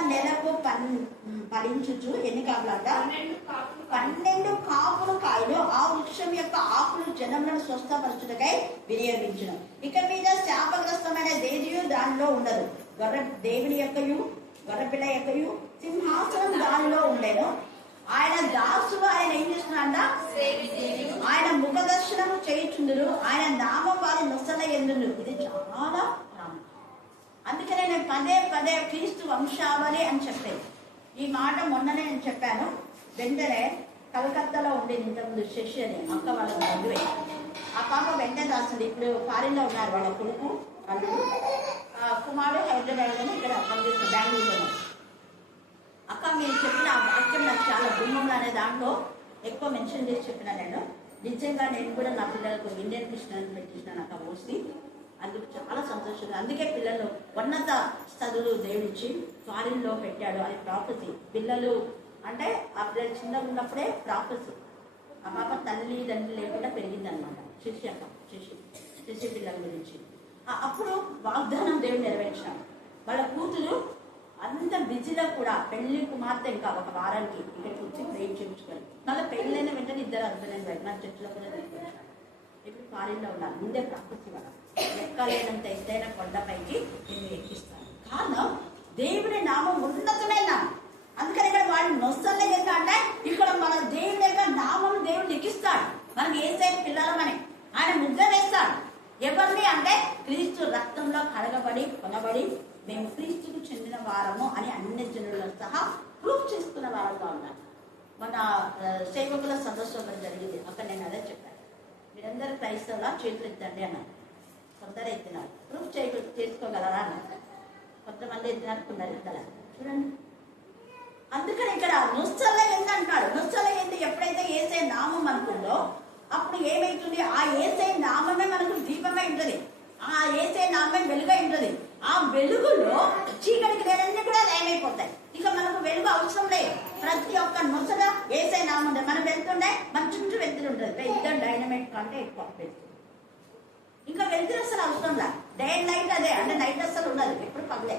నెలకు ఫలించుచు ఎన్ని కాపులు అంట 12 కాపులు కాయలు. ఆ వృక్షం యొక్క ఆకులు జనములను స్వస్థపరచుటకై వినియోగించడం. ఇక మీద శాపగ్రస్తమైన దేనియు దానిలో ఉండదు. దేవుని యొక్కయు గొర్రెపిల్ల యొక్కయు సింహాసనం దానిలో ఉండేను. ఆయన దాసులు ఆయన ఏం చేస్తున్నాడ, ఆయన ముఖ దర్శనము చేయుచుందురు, ఆయన నామం వారి నొసల ఎందును. ఇది చాలా ప్రాముఖ్యం. అందుకనే నేను పదే క్రీస్తు వంశావళి అని చెప్పేది. ఈ మాట మొన్ననే నేను చెప్పాను. వెంటనే కలకత్తాలో ఉండేది ఇంతకుముందు శశి అని అక్క వాళ్ళ బంధువే. ఆ పాప వెంటనే రాస్తుంది. ఇప్పుడు ఫారిన్లో ఉన్నారు వాళ్ళ కొడుకు, అల్లుడు, కుమారుడు హైదరాబాద్లో ఇక్కడ పనిచేస్తారు, బెంగళూరులో. అక్క మీరు చెప్పిన ఆ వాక్యం నాకు చాలా గుమ్మంలో అనే దాంట్లో ఎక్కువ మెన్షన్ చేసి చెప్పిన నేను. నిజంగా నేను కూడా నా పిల్లలకు ఇండియన్ క్రిస్టియన్ పెట్టించిన అక్క మోస్ట్లీ. అందుకు చాలా సంతోషంగా. అందుకే పిల్లలు ఉన్నత చదువులు దేవుడిచ్చి ఫారిన్లో పెట్టాడు. అది ప్రాఫెసీ. పిల్లలు అంటే ఆ పిల్లలు చిన్నగా ఉన్నప్పుడే ప్రాఫెసీ. ఆ పాప తల్లిదండ్రులు లేకుండా పెరిగిందనమాట. శిష్య పిల్లల గురించి అప్పుడు వాగ్దానం దేవుడు నెరవేర్చాడు. వాళ్ళ కూతురు అంత బిజీలో కూడా పెళ్లి కుమార్తె ఇంకా ఒక వారానికి ఇక్కడికి వచ్చి ప్రేమ్ చేయించుకొని మళ్ళీ పెళ్ళైన వెంటనే ఇద్దరు హస్బెండ్ వైఫ్ నా చర్చిలో కూడా తీసుకొచ్చారు. ఇప్పుడు ఫారిన్లో ఉన్నారు. ముందే ప్రాకృతి వల్ల ఎక్కలేనంత ఎత్తైన కొండపైకి నేను ఎక్కిస్తాను. కారణం దేవుడి నామం ఉన్నతమైన. అందుకని ఇక్కడ వాళ్ళు నొస్తలే అంటే ఇక్కడ మన దేవుడి యొక్క నామం దేవుడు ఎక్కిస్తాడు. మనం యేసయ్య పిల్లలమని ఆయన ముద్ర వేస్తాడు. ఎవరిని అంటే క్రీస్తు రక్తంలో కడగబడి కొనబడి మేము క్రీస్తుకు చెందిన వారము అని అన్ని జనులతో సహా ప్రూఫ్ చేసుకున్న వారంగా ఉన్నారు. మన సేవకుల సదస్సు ఒకటి జరిగింది. అక్కడ నేను అదే చెప్పాను. మీరందరూ క్రైస్తవులా చేతులు ఎత్తండి అన్నారు. కొందరు ఎత్తినారు. ప్రూఫ్ చేసుకోగలరా అన్నారు. కొంతమంది ఎత్తినారు, కొందరు ఎత్తలే. చూడండి. అందుకని ఇక్కడ నుస్సల ఎందు అంటాడు. నుస్సల ఎందు ఎప్పుడైతే యేసయ్య నామం అనుకుందో అప్పుడు ఏమైతుంది, ఆ యేసయ్య నామమే మనకు దీపమై ఉంటుంది. ఆ యేసయ్య నామమే వెలుగై ఉంటుంది. ఆ వెలుగులో చీకటికి లేనన్నీ కూడా ఏమైపోతాయి. ఇక మనకు వెలుగు అవసరం లేదు. ప్రతి ఒక్క నొసల యేసయ్య నామం ఉంటుంది. మనం వెళ్తుండే మన చుట్టూ వెళ్తులు ఉంటుంది. పెద్ద డైనమైట్ కంటే ఎక్కువ వెళ్తుంది. ఇంకా వెళ్తురు అసలు అవసరం లేదు. డే అండ్ నైట్ అదే. అంటే నైట్ అసలు ఉండదు, ఎప్పుడు పగలే.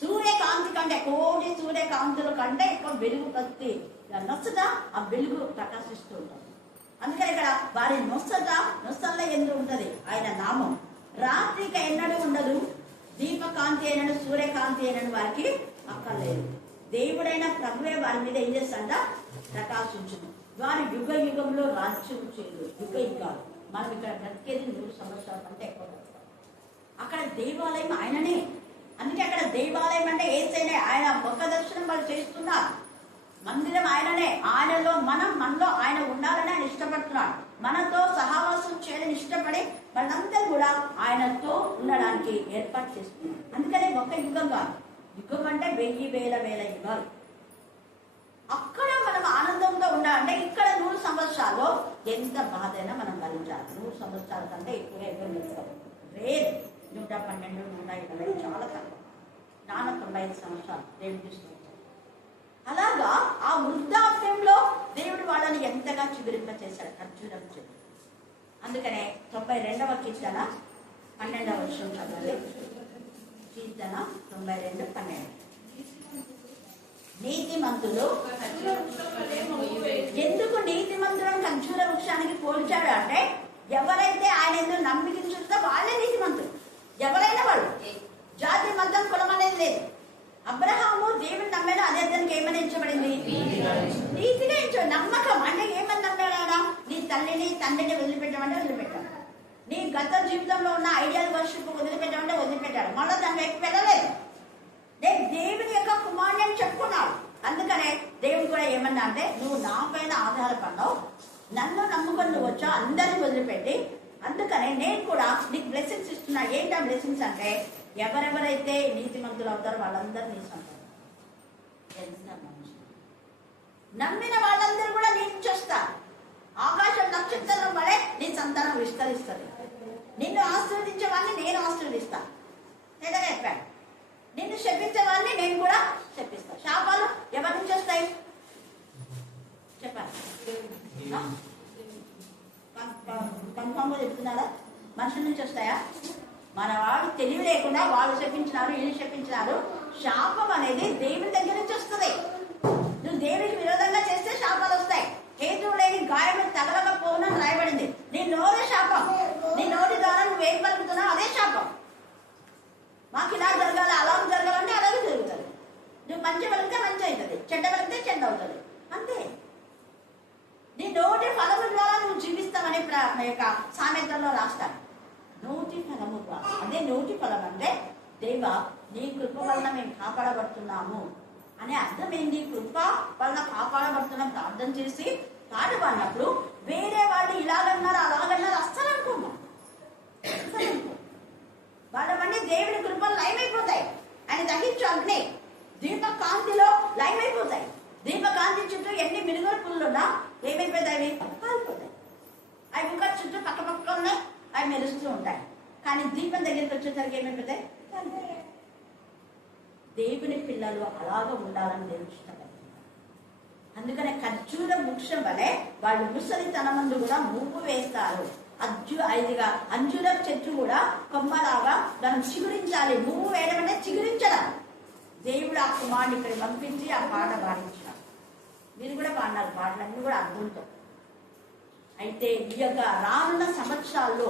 సూర్యకాంతి కంటే కోటి సూర్యకాంతుల కంటే ఎక్కువ వెలుగు ప్రతి నొసట ఆ వెలుగు ప్రకాశిస్తూ ఉంటుంది. అందుకని ఇక్కడ వారి నొసల ఎందు ఉంటది ఆయన నామం. రాత్రికి ఎన్నడూ ఉండదు, దీపకాంతి అయినను సూర్యకాంతి అయినను వారికి అక్కర్లేదు. దేవుడైన ప్రభువే వారి మీద ఏం చేస్తాడ? ప్రకాశించును. వారి యుగ యుగంలో రాజ్యం చేయదు. యుగ యుగాలు మనం ఇక్కడ బ్రతికేది 100 సంవత్సరాల కంటే ఎక్కువ బ్రతకాలి. అక్కడ దేవాలయం ఆయననే. అందుకే అక్కడ దేవాలయం అంటే ఏసైనే. ఆయన ముఖ దర్శనం వాళ్ళు చేస్తున్నారు. మందిరం ఆయననే. ఆయనలో మనలో ఆయన ఉండాలని ఆయన ఇష్టపడుతున్నాడు. మనతో సహవాసం చేయాలని ఇష్టపడి వాళ్ళందరూ కూడా ఆయనతో ఉండడానికి ఏర్పాటు చేస్తున్నారు. అందుకనే ఒక యుగం కాదు. యుగం అంటే 1000 యుగాలు. అక్కడ మనం ఆనందంగా ఉండాలంటే ఇక్కడ 100 సంవత్సరాల్లో ఎంత బాధ అయినా మనం భరించాలి. 100 సంవత్సరాల కంటే ఎక్కువగా ఎవరు నిలుస్తారు. రేరు 112, 120 చాలా తక్కువ. 95 సంవత్సరాలు దేవుడికి ఇష్టం. అలాగా ఆ వృద్ధాప్యంలో దేవుడు వాళ్ళని ఎంతగా చిగురింప చేశాడు. ఖర్జూరం చెట్టు. అందుకనే 92వ కీర్తన 12వ వచనం చదవాలి. కీర్తన 92:12. నీతిమంతులు ఎందుకు నీతిమంతులను ఖర్జూర వృక్షానికి పోల్చాడు అంటే, ఎవరైతే ఆయన ఎందుకు నమ్మికించుందో వాళ్ళే నీతిమంతులు. ఎవరైనా వాళ్ళు జాతి మతం కులం అనేది లేదు. అబ్రహాము దేవుని నమ్మాడు, అదే దానికి ఏమని ఎంచబడింది? నీతిగా ఎంచాడు. నమ్మకం అంటే ఏమని నమ్మాడా? నీ తల్లిని తండ్రిని వదిలిపెట్టమంటే వదిలిపెట్టాడు. నీ గత జీవితంలో ఉన్న ఐడియల్ వర్షిప్ వదిలిపెట్టమంటే వదిలిపెట్టాడు. మళ్ళీ దాని వైపు వెళ్ళలేదు. నేను దేవుని యొక్క కుమారుని అని చెప్పుకున్నాడు. అందుకనే దేవుడు కూడా ఏమన్నా అంటే, నువ్వు నా పైన ఆధారపడ్డావు, నన్ను నమ్ముకొని నువ్వు వచ్చావు, అందరిని వదిలిపెట్టి. అందుకనే నేను కూడా నీకు బ్లెస్సింగ్స్ ఇస్తున్నా. ఏంటా బ్లెస్సింగ్స్ అంటే, ఎవరెవరైతే నీతిమంతులు అవుతారో వాళ్ళందరూ నీ సంతానం. నమ్మిన వాళ్ళందరూ కూడా నీ నుంచి వస్తారు. ఆకాశం నక్షత్రం వలె నీ సంతానం విస్తరిస్తుంది. నిన్ను ఆశీర్వదించే వాళ్ళని నేను ఆశీర్వదిస్తా. లేదా చెప్పాడు, నిన్ను శపించే వాళ్ళని నేను కూడా శపిస్తా. శాపాలు ఎవరి నుంచి వస్తాయి చెప్పాలి? కన్ఫామ్ గా చెప్తున్నారా? మనుషుల నుంచి వస్తాయా? మన వాడు తెలివి లేకుండా వాళ్ళు శపించినారు, వీళ్ళు శపించినారు. శాపం అనేది దేవుని దగ్గర నుంచి వస్తుంది. నువ్వు దేవునికి విరోధంగా చేస్తే శాపాలు వస్తాయి. హేతువు లేని గాయం తగలకపోనని రాయబడింది. నీ నోరే శాపం. నీ నోటి ద్వారా నువ్వు ఏం పలుకుతున్నావు అదే శాపం. మాకు ఇలా జరగాలి, అలా జరగాలంటే అలాగే జరుగుతుంది. నువ్వు మంచి వెళితే మంచి అవుతుంది, చెడ్డ వెళితే చెడ్డ అవుతుంది. అంతే. నీ నోటి ఫలము ద్వారా నువ్వు జీవిస్తామని సామెతల్లో రాస్తాడు. నోటి ఫలము ద్వారా. అదే నోటి ఫలం అంటే, దేవా నీ కృప వలన మేము కాపాడబడుతున్నాము అనే అర్థం ఏంటి? కృప వలన కాపాడబడుతున్నాం ప్రార్థన చేసి పాట పాడినప్పుడు వేరే వాళ్ళు ఇలాగన్నారు అలాగన్నారు అస్సలు అనుకున్నాం. వాళ్ళవన్నీ దేవుడి కృపలు లైమైపోతాయి. ఆయన దహించు అగ్ని దీపకాంతిలో లైమైపోతాయి. దీపకాంతి చుట్టూ ఎన్ని మినుగుల పుల్లున్నా ఏమైపోతాయి? కాలిపోతాయి. అవి ఇంకా చుట్టూ పక్క పక్క ఉన్నాయి, అవి మెరుస్తూ ఉంటాయి. కానీ దీపం దగ్గరికి వచ్చేసరికి ఏమైపోతాయి? దేవుని పిల్లలు అలాగ ఉండాలని దేవుడు ఇష్టపడుతున్నారు. అందుకనే ఖర్జూర వృక్షం వలె వాళ్ళు ముసలితనమందు కూడా ముప్పు వేస్తారు. అంజూర చెట్టు కూడా కొమ్మలాగా దాన్ని చిగురించాలి. మువ్వు వేయడం అంటే చిగురించడం. దేవుడు ఆ కుమారుని ఇక్కడ పంపించి ఆ పాట పాడించారు. మీరు కూడా పాడినారు పాటలన్నీ కూడా అద్భుతం. అయితే ఈ యొక్క రానున్న సంవత్సరాల్లో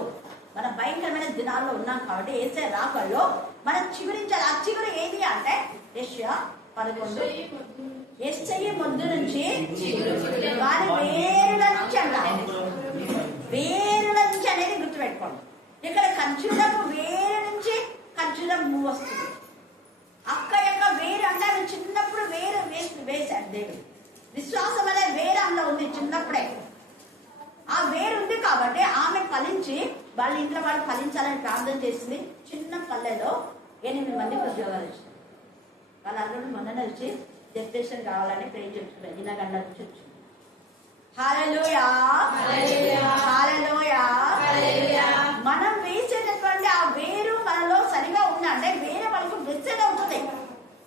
మన భయంకరమైన దినాల్లో ఉన్నాం కాబట్టి ఏసే రాకల్లో మనం చిగురించాలి. ఆ చిగురు ఏది అంటే యెషయా 11 యేసయ్య మొద్దు నుంచి వారి వేరుల నుంచి అన్నారు. వేరుల నుంచి అనేది గుర్తుపెట్టుకోండి. ఇక్కడ ఖర్జూరపు వేరు నుంచి ఖర్జూరం పువ్వు వస్తుంది. అక్క యొక్క వేరు అంటే ఆమె చిన్నప్పుడు వేరు వేశాడు దేవుడు. విశ్వాసం అనే వేరు అందులో ఉంది చిన్నప్పుడే. ఆ వేరు ఉంది కాబట్టి ఆమె ఫలించి వాళ్ళ ఇంట్లో వాళ్ళు ఫలించాలని ప్రార్థన చేసింది. చిన్న పల్లెలో 8 మందికి ఉద్యోగాలు ఇచ్చారు. వాళ్ళందరూ మొన్న వచ్చి డెప్యుటేషన్ కావాలని ప్రే చేస్తున్నారు. ఇలాగండ నుంచి వచ్చింది. హల్లెలూయా, హల్లెలూయా. మనం వేసేటటువంటి ఆ వేరు మనలో సరిగా ఉందంటే వేరే వాళ్ళకు బ్లెస్సింగ్ అవుతుంది.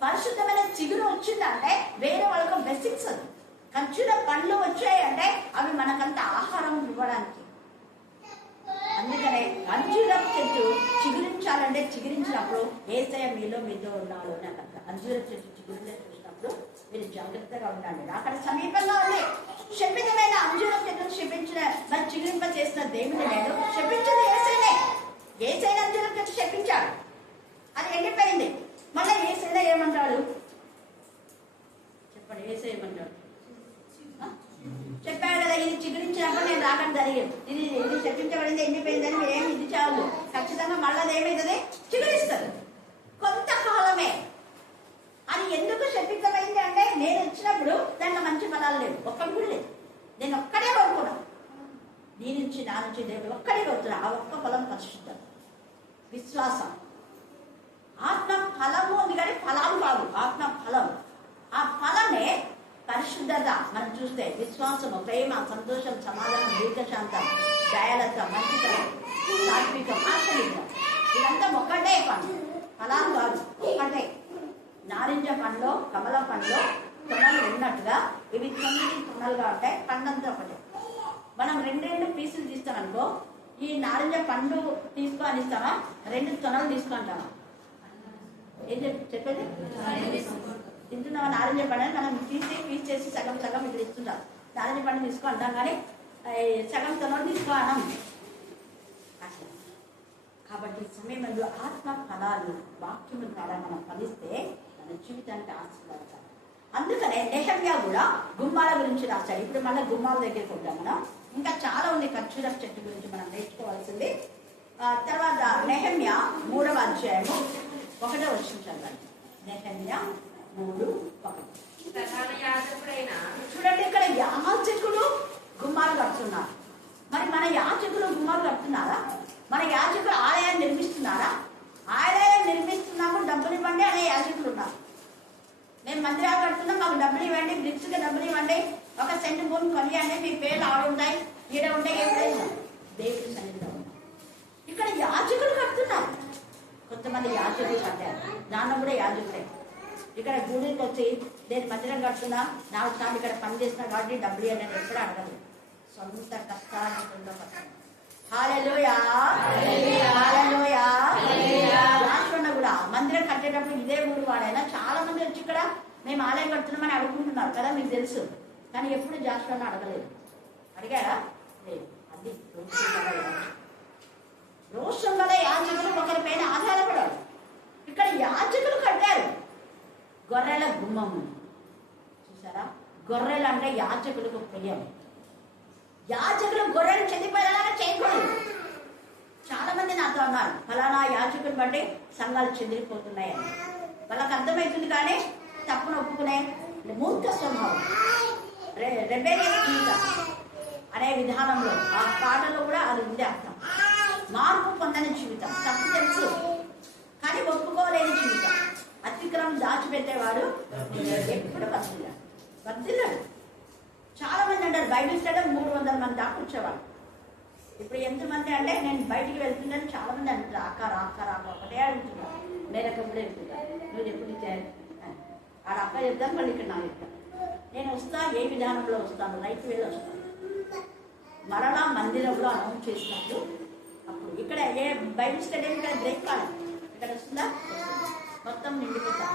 పరిశుద్ధమైన చిగురు వచ్చిందంటే వేరే వాళ్ళకు బ్లెస్సింగ్స్. అది ఖర్జూర పండ్లు వచ్చాయంటే అవి మనకంత ఆహారం ఇవ్వడానికి. అందుకనే అంజూర చెట్టు చిగురించాలంటే చిగురించినప్పుడు యేసయ్య మీలో మీతో ఉన్నాడు అని అంటారు. అంజూర చెట్టు చిగురించే చూసినప్పుడు మీరు జాగ్రత్తగా ఉండండి. అక్కడ సమీపంగా ఉంది. శపితమైన అంజూర చెట్టును శపించిన మరి చిగురింప చేసిన దేవుడు నేను శపించింది ఏసైనే. ఏసైన అంజూర చెట్టు శపించాడు, అది ఎండిపోయింది. మళ్ళీ ఏసైన ఏమంటాడు చెప్పండి? ఏసై ఏమంటాడు? చెప్పాడు కదా, ఇది చిగురించినప్పుడు నేను రాకడం జరిగింది, ఇది చెప్పించబడింది, ఎండిపోయిందని మీరేమి ఇది చాలు. ఖచ్చితంగా మళ్ళీ ఏమవుతుంది? చిగురిస్తుంది. కొంతకాలమే. అది ఎందుకు శపితమైంది అంటే నేను వచ్చినప్పుడు దాంట్లో మంచి ఫలాలు లేవు, ఒక్కటి కూడా లేదు. నేను ఒక్కడే కోరుకున్నా, నీ నుంచి నా నుంచి దేవుడు ఒక్కడే కోరుతున్నా. ఆ ఒక్క ఫలం పరిశుద్ధం, విశ్వాసం. ఆత్మ ఫలము ఉంది కానీ ఫలాలు కాదు, ఆత్మ ఫలం. ఆ ఫలమే పరిశుద్ధత. మనం చూస్తే విశ్వాసము, ప్రేమ, సంతోషం, సమాధానం, దీర్ఘశాంతం, దయాలత, మంచితనం, సాత్వికం, ఆశ్చర్యం, ఇదంతా ఒక్కటే పండు, ఫలాలు కాదు, ఒక్కటే. నారింజ పండ్లో, కమల పండ్లో తొనలు ఉన్నట్టుగా ఇవి 9 తొనలుగా ఉంటాయి. పండంతా ఒకటే. మనం 2 పీసులు తీస్తామనుకో, ఈ నారింజ పండు తీసుకొని ఇస్తామా, 2 తొనలు తీసుకుంటామా? ఏం చెప్పేది? తింటున్నావా నారింజ పండు? మనం పీస్ చేసి సగం సగం ఇక్కడ ఇస్తుంటాం. నారింజ పండు తీసుకో అంటాం కానీ సగం తొనలు తీసుకో అనం. కాబట్టి సమయంలో ఆత్మ ఫలాలు వాక్యము ద్వారా మనం ఫలిస్తే మన జీవితానికి ఆశీర్వాదాలు. అందుకనే నెహమ్యా కూడా గుమ్మాల గురించి రాశాడు. ఇప్పుడు మళ్ళీ గుమ్మాల దగ్గరికి ఉంటాం మనం. ఇంకా చాలా ఉంది ఖర్జూర చెట్టు గురించి మనం నేర్చుకోవాల్సింది. తర్వాత నెహమ్యా 3వ అధ్యాయము 1వ వచనం చదవండి. నెహమ్యా 3:1. చూడండి, ఇక్కడ యాజకులు గుమ్మాలు కడుతున్నారు. మరి మన యాజకులు గుమ్మాలు కడుతున్నారా? మన యాజకులు ఆలయాన్ని నిర్మిస్తున్నారా? ఆలయాన్ని నిర్మిస్తున్నాము, డబ్బులు ఇవ్వండి అనే యాజకులు ఉన్నారు. మేము మందిరాలు కడుతున్నాం, మాకు డబ్బులు ఇవ్వండి, బ్రిక్స్కి డబ్బులు ఇవ్వండి, 1 సెంటు భూమి కొనియండి, మీ పేర్లు ఆడ ఉంటాయి, ఈడ ఉంటాయి, ఏం దేవుడి సన్నిధిలో ఉన్నాయి. ఇక్కడ యాజకులు కడుతున్నారు. కొంతమంది యాజకులు కట్టారు, నాన్న కూడా యాజకుడే. ఇక్కడ గుడికి వచ్చి నేను మందిరం కడుతున్నా, 4 సార్లు ఇక్కడ పని చేస్తున్నా కాబట్టి డబ్బులు ఇవ్వండి అని ఎప్పుడు అడగదు. సొంత కష్టాలు హల్లెలూయా, హల్లెలూయా. జాషువా కూడా మందిరం కట్టేటప్పుడు ఇదే ఊరు వాడైనా చాలా మంది వచ్చి ఇక్కడ మేము ఆలయం కడుతున్నామని అడుగుకుంటున్నారు కదా, మీకు తెలుసు. కానీ ఎప్పుడు జాషువాను అడగలేదు. అడిగారా? లేదు. అది రోషం వల్ల యాజకులు ఒకరి పైన ఆధారపడారు. ఇక్కడ యాజకులు కట్టారు గొర్రెల గుమ్మము. చూసారా? గొర్రెలు అంటే యాజకులకు ప్రియం. యాజకులు గొర్రెలు చెందిపోయేలాగా చేయకూడదు. చాలా మంది నాతో అన్నారు, ఫలానా యాజకులు బట్టి సంఘాలు చెందిపోతున్నాయని. వాళ్ళకి అర్థమవుతుంది కానీ తప్పును ఒప్పుకునే మూర్ఖ స్వభావం, రెబెలియస్ జీవితం అనే విధానంలో ఆ పాటలో కూడా అది ఉంది అర్థం. మార్పు పొందని జీవితం, తప్పు తెలుసు కానీ ఒప్పుకోలేని జీవితం, అతిక్రమం దాచిపెట్టేవాడు ఎప్పుడు వర్ధిల్లాడు. చాలా మంది అంటారు బైబిల్ స్టడీ 300 మంది దాకా వచ్చేవాళ్ళు. ఇప్పుడు ఎంతమంది అంటే నేను బయటికి వెళ్తున్నాను చాలా మంది అంటారు, అక్క ఒకటే అడుగుతున్నారు. మేరక కూడా వెళ్తున్నారు, నువ్వు ఎప్పుడు చేయాలి ఆడ అక్క చెప్తాను, మళ్ళీ ఇక్కడ నా చెప్తాను. నేను వస్తా, ఏ విధానంలో వస్తాను, రైతు వెళ్ళి వస్తాను. మరలా మందిరంలో అనౌన్స్ చేసినప్పుడు అప్పుడు ఇక్కడ ఏ బైబిల్ స్టడీ ఇక్కడ బ్రేక్ కాలేదు, ఇక్కడ వస్తుందా మొత్తం నిండిపోతా.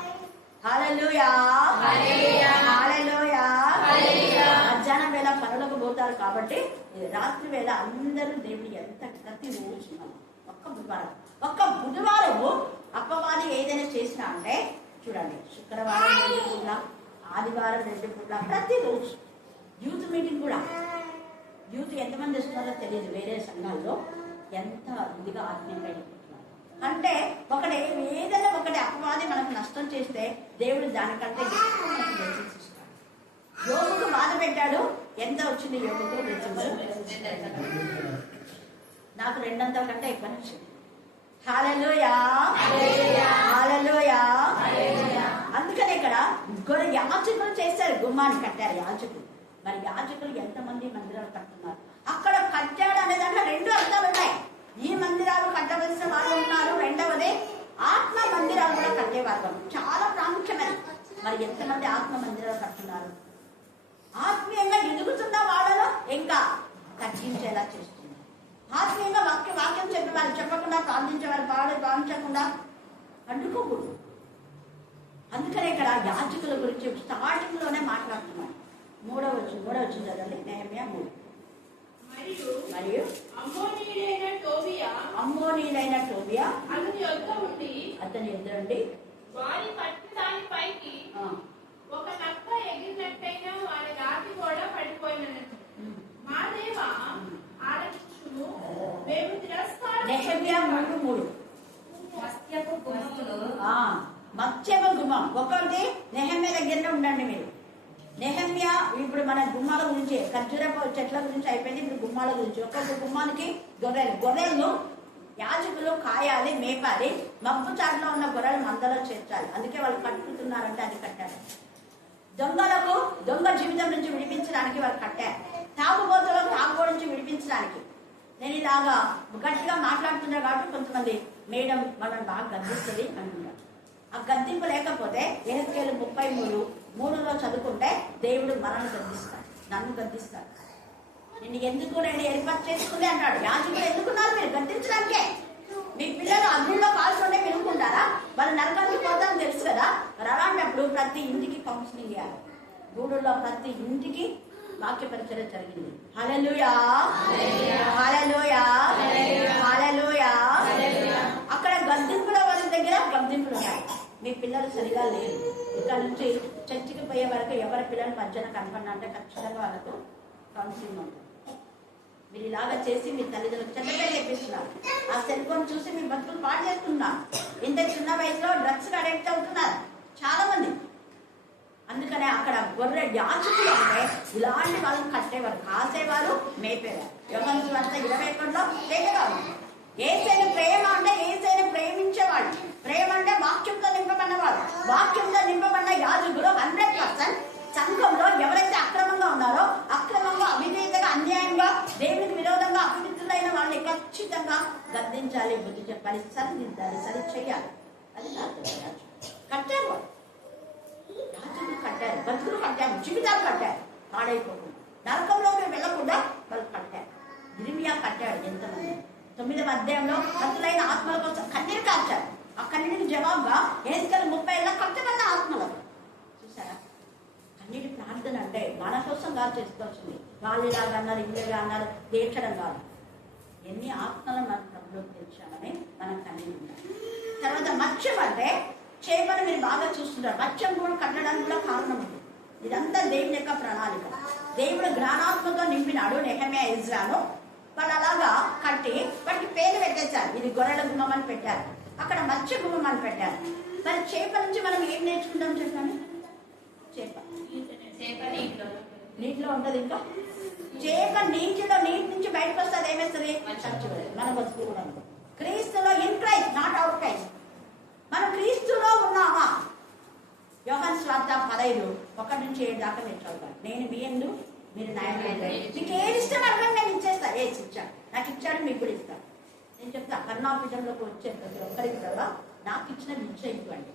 హల్లెలూయా, హల్లెలూయా. మధ్యాహ్నం వేళ పనులకు పోతారు కాబట్టి రాత్రి వేళ అందరూ దేవుడు ఎంత ప్రతి రోజు ఒక్క బుధవారము అప్పవాది ఏదైనా చేసినా అంటే చూడండి, శుక్రవారం 2 పూట్ల, ఆదివారం 2 పూట్ల, ప్రతిరోజు. యూత్ మీటింగ్ కూడా యూత్ ఎంతమంది వస్తున్నారో తెలియదు. వేరే సంఘాల్లో ఎంత ఇదిగా ఆత్మీయంగా అంటే ఏదైనా ఒకటి అపవాది మనకు నష్టం చేస్తే దేవుడు దానికంటే యోగుకు బాధ పెట్టాడు. ఎంత వచ్చింది యోగుకు? నాకు 200 కంటే ఎక్కువ వచ్చింది. హల్లెలూయా, హల్లెలూయా. అందుకనే ఇక్కడ యాజకులు చేశారు, గుమ్మాన్ని కట్టారు యాజకులు. మరి యాజకులు ఎంతమంది మందిరాలు కట్టున్నారు? అక్కడ కట్టాడు అనే దాంట్లో 2 అర్థాలు ఉన్నాయి. ఈ మందిరాలు కట్టవలసిన వాళ్ళు ఉన్నారు, రెండవది ఆత్మ మందిరాలు కూడా కట్టేవారు. చాలా ప్రాముఖ్యమైన. మరి ఎంతమంది ఆత్మ మందిరాలు కట్టున్నారు? ఆత్మీయంగా ఎదుగుతున్న వాళ్ళలో ఇంకా తగ్గించేలా చేస్తుంది. ఆత్మీయంగా వాక్యం చెప్పేవారు చెప్పకుండా, ప్రార్థించేవారు ప్రార్థించకుండా అడ్డుకోకూడదు. అందుకనే ఇక్కడ యాజకుల గురించి స్టార్టింగ్ లోనే మాట్లాడుతున్నాం. మూడవ వచ్చింది చదవండి. నెహెమ్యా 3. మరియు అమ్మోనీయుడైన టోబియా అతని యొద్ద ఉండి వారి పట్టిన దానిపైకి ఒక నక్క ఎగిరినట్టయినా వారి రాతి కూడా పడిపోయినట్టు మా దేవ ఆలకించుము, మేము తిరస్కారం నెహెమ్యా 3:3 మత్స్యమ గుమ్మం. ఒకటి నెహెమ్యా దగ్గరనే ఉండండి మీరు. నెహెమ్యా ఇప్పుడు మన గుమ్మాల గురించి, ఖర్జూరపు చెట్ల గురించి అయిపోయింది. ఇప్పుడు గుమ్మాల గురించి. ఒక్కొక్క గుమ్మానికి గొర్రెలు యాజకులు కాయాలి, మేపాలి. మబ్బు చాటులో ఉన్న గొర్రెలు మందలో చేర్చాలి. అందుకే వాళ్ళు కట్టుతున్నారంటే అది కట్టారు. దొంగ జీవితం నుంచి విడిపించడానికి వాళ్ళు కట్టారు. తాగుబోతులకు తాగుబోతు నుంచి విడిపించడానికి. నేను ఇలాగా గట్టిగా మాట్లాడుతున్నా కాబట్టి కొంతమంది మేడం మనం బాగా గద్దిస్తుంది అంటున్నారు. ఆ గద్దింపు లేకపోతే యెహెజ్కేలు 33:3 చదువుకుంటే దేవుడు మనల్ని గద్దిస్తాడు, నన్ను గద్దిస్తాడు. నేను ఎందుకు నేను ఏర్పాటు చేసుకుంది అంటాడు. యాజకులు ఎందుకున్నారు? మీరు గద్దించడానికే. మీ పిల్లలు అగ్నిలో కాల్చుకుంటే వినుకుంటారా? వాళ్ళు నరకానికి పోతారని తెలుసు కదా. మరి అలాంటప్పుడు ప్రతి ఇంటికి కౌన్సిలింగ్ చేయాలి. గూడూరులో ప్రతి ఇంటికి వాక్య పరిచయం జరిగింది. హల్లెలూయా, హల్లెలూయా, హల్లెలూయా. అక్కడ గద్దింపుల వాళ్ళ దగ్గర గద్దింపులు ఉన్నాయి. మీ పిల్లలు సరిగా లేరు. ఇక్కడ నుంచి చర్చికి పోయే వరకు ఎవరి పిల్లలు మధ్యన కనపడినా అంటే ఖచ్చితంగా వాళ్ళకు కౌన్సిలింగ్ ఉంటుంది. మీరు ఇలాగా చేసి మీ తల్లిదండ్రులకు చెడ్డగా చేపిస్తున్నారు. ఆ సెల్ ఫోన్ చూసి మీ బతుకులు పాడు చేస్తున్నారు. ఇంత చిన్న వయసులో డ్రగ్స్ అడిక్ట్ అవుతున్నారు చాలా మంది. అందుకనే అక్కడ గొర్రె యాజకులు అంటే ఇలాంటి వాళ్ళని కట్టేవారు, కాసేవారు, మేపేవారు. యోహాను సువార్త 21లో పేదవాళ్ళు. ఏసైనా ప్రేమ అంటే ఏసైనా ప్రేమించేవాళ్ళు. ప్రేమ అంటే వాక్యంతో నింపబడినవాడు. వాక్యంతో నింపబడిన యాజకులు 100% సంఘంలో ఎవరైతే అక్రమంగా ఉన్నారో, అక్రమంగా, అవిధేయతగా, అన్యాయంగా, దేవునికి విరోధంగా అపవిత్రులైన వాళ్ళని ఖచ్చితంగా గద్దించాలి, బుద్ధి చెప్పాలి, సరిదిద్దాలి, సరి చేయాలి. అది కట్టారు వాళ్ళు. రాజులు కట్టారు, బతుకులు కట్టారు, జీవితాలు కట్టారు. పాడైపోకుండా నరకంలోకి వెళ్ళకుండా వాళ్ళు కట్టారు. ఇర్మియా కట్టాడు. ఎంతమంది 9వ అధ్యాయంలో హతులైన ఆత్మల కోసం కన్నీరు కాల్చారు. ఆ కన్నీటికి జవాబుగా యెహెజ్కేలు 30 కట్టబడిన ఆత్మలకు. చూసారా? కన్నీటి ప్రార్థన అంటే మన కోసం కాదు చేసుకోవాల్సింది. వాళ్ళు ఇలాగా అన్నారు, ఇలాగా అన్నారు, తీర్చడం కాదు. ఎన్ని ఆత్మలను మన ప్రభులోకి తెచ్చామని మనం కన్నీరు ఉండాలి. తర్వాత మత్స్యం అంటే చేపలు మీరు బాగా చూస్తుంటారు. మత్స్యం కూడా కట్టడానికి కూడా కారణం ఉంది. ఇదంతా దేవుని యొక్క ప్రణాళిక. దేవుడు జ్ఞానాత్మతో నింపినాడు నెహెమ్యా, ఎజ్రాను. వాళ్ళు అలాగా కట్టి వాటికి పేరు పెట్టేశారు. ఇది గొర్రెల గుమ్మం అని పెట్టారు, అక్కడ మత్స్య గుమ్మం అని పెట్టారు. మరి చేప నుంచి మనం ఏం నేర్చుకుంటాం చెప్పండి? చేప నీటిలో ఉంటుంది. ఇంకా చేప నీటి నుంచి బయటకు వస్తే అది ఏమేస్తుంది? మన బతుకు కూడా క్రీస్తులో, in Christ, not out Christ. మనం క్రీస్తులో ఉన్నామా? యోహాను సువార్త 15:1-7 దాకా నేను చదువుతాను. నేను మీ యందు, మీరు నా యందు. మీకు ఏది ఇష్టం అడగండి, నేను ఇచ్చేస్తా. ఏది ఇచ్చాడు నాకు ఇచ్చాడు, మీకు కూడా ఇస్తాను. నేను చెప్తా, కరుణాపీఠంలోకి వచ్చే ప్రతి ఒక్కరికి కూడా నాకు ఇచ్చిన విద్య ఇవ్వండి.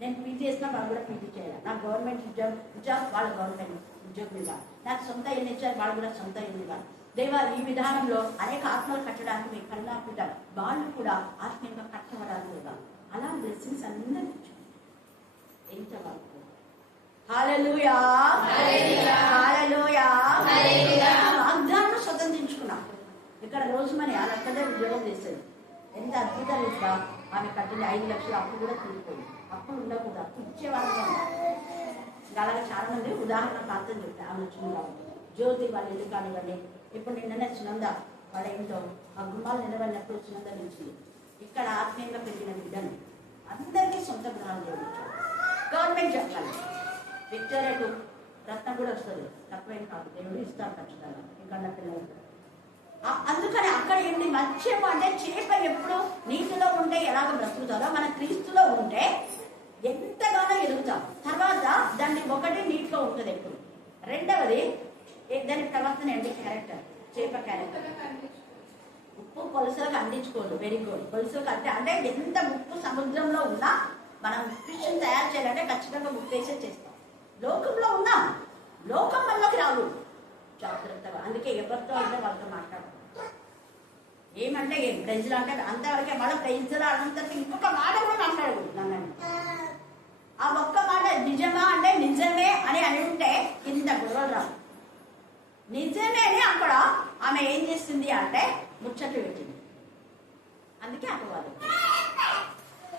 నేను పీజీ చేసినా వాళ్ళు కూడా పీజీ చేయాలి. నాకు గవర్నమెంట్ ఉద్యోగం వాళ్ళ గవర్నమెంట్ ఉద్యోగం ఇవ్వాలి. నాకు సొంత ఇల్లు ఇచ్చారు, వాళ్ళు కూడా సొంత ఇల్లు ఇవ్వాలి. దేవా, ఈ విధానంలో అనేక ఆత్మలు కట్టడానికి మీ కరుణాపీఠం వాళ్ళు కూడా ఆత్మీయంగా కట్టబడాలి కదా. అలా బ్లెస్సింగ్స్ అందరికీ ఎంత వరకు. హల్లెలూయా, హల్లెలూయా. వాగ్దానం స్వతంత్రించుకున్నాం. ఇక్కడ రోజు మరి ఆ లెక్కదే ఉద్యోగం చేసేది. ఎంత అద్భుతాలు ఇస్తా. ఆమె కట్టిన 5 లక్షలు అప్పు కూడా తీరిపోయింది. అప్పుడు ఉండకూడదు, అప్పు ఇచ్చేవాళ్ళం. అలాగే చాలా మంది ఉదాహరణ ప్రాంతం చెప్తే ఆమె వచ్చింది కాబట్టి జ్యోతి వాళ్ళ ఇల్లు కానివ్వండి. ఇప్పుడు నిన్ననే సునంద వాళ్ళ ఇంట్లో ఆ గుమ్మాలు నిలబడినప్పుడు సునంద నిలిచింది. ఇక్కడ ఆత్మీయంగా పెట్టిన బిడ్డను అందరికీ సొంత గృహాలు చేయించారు. గవర్నమెంట్ చెప్పాలి. విక్టోరియా 2 రత్నం కూడా వస్తుంది, తక్కువేం కాదు. దేవుడు ఇస్తాను ఖచ్చితంగా. ఇంకా పిల్లలు అందుకని అక్కడ ఏంటి? మత్స్యం అంటే చేప ఎప్పుడు నీటిలో ఉంటే ఎలాగ బ్రతుకుతారో, మన క్రీస్తులో ఉంటే ఎంతగానో ఎదుగుతాం. తర్వాత దాన్ని ఒకటి నీటిలో ఉంటుంది ఎప్పుడు. రెండవది దాని ప్రవర్తన ఏంటి? క్యారెక్టర్. చేప క్యారెక్టర్. ఉప్పు కొలుసులకు అందించుకోదు. Very good. కొలుసులకు అంటే ఎంత ఉప్పు సముద్రంలో ఉన్నా మనం ఫిష్ తయారు చేయాలంటే ఖచ్చితంగా ఉప్పు వేసే చేస్తాం. లోకంలో ఉన్నాం, లోకం వల్లకి రాదు. జాగ్రత్తగా. అందుకే ఎవరితో అంటే వాళ్ళతో మాట్లాడాలి. ఏమంటే ఏం ప్రైజ్లు అంటే అంతవరకే. మళ్ళీ ప్రైజ్లు అనంతరం ఇంకొక మాట కూడా మాట్లాడకూడదు. నన్ను ఆ ఒక్క నిజమే అని అని ఉంటే ఇంత గొడవలు రావు. నిజమే అని అక్కడ ఆమె ఏం చేస్తుంది అంటే ముచ్చట్లు పెట్టింది. అందుకే అపవాదం.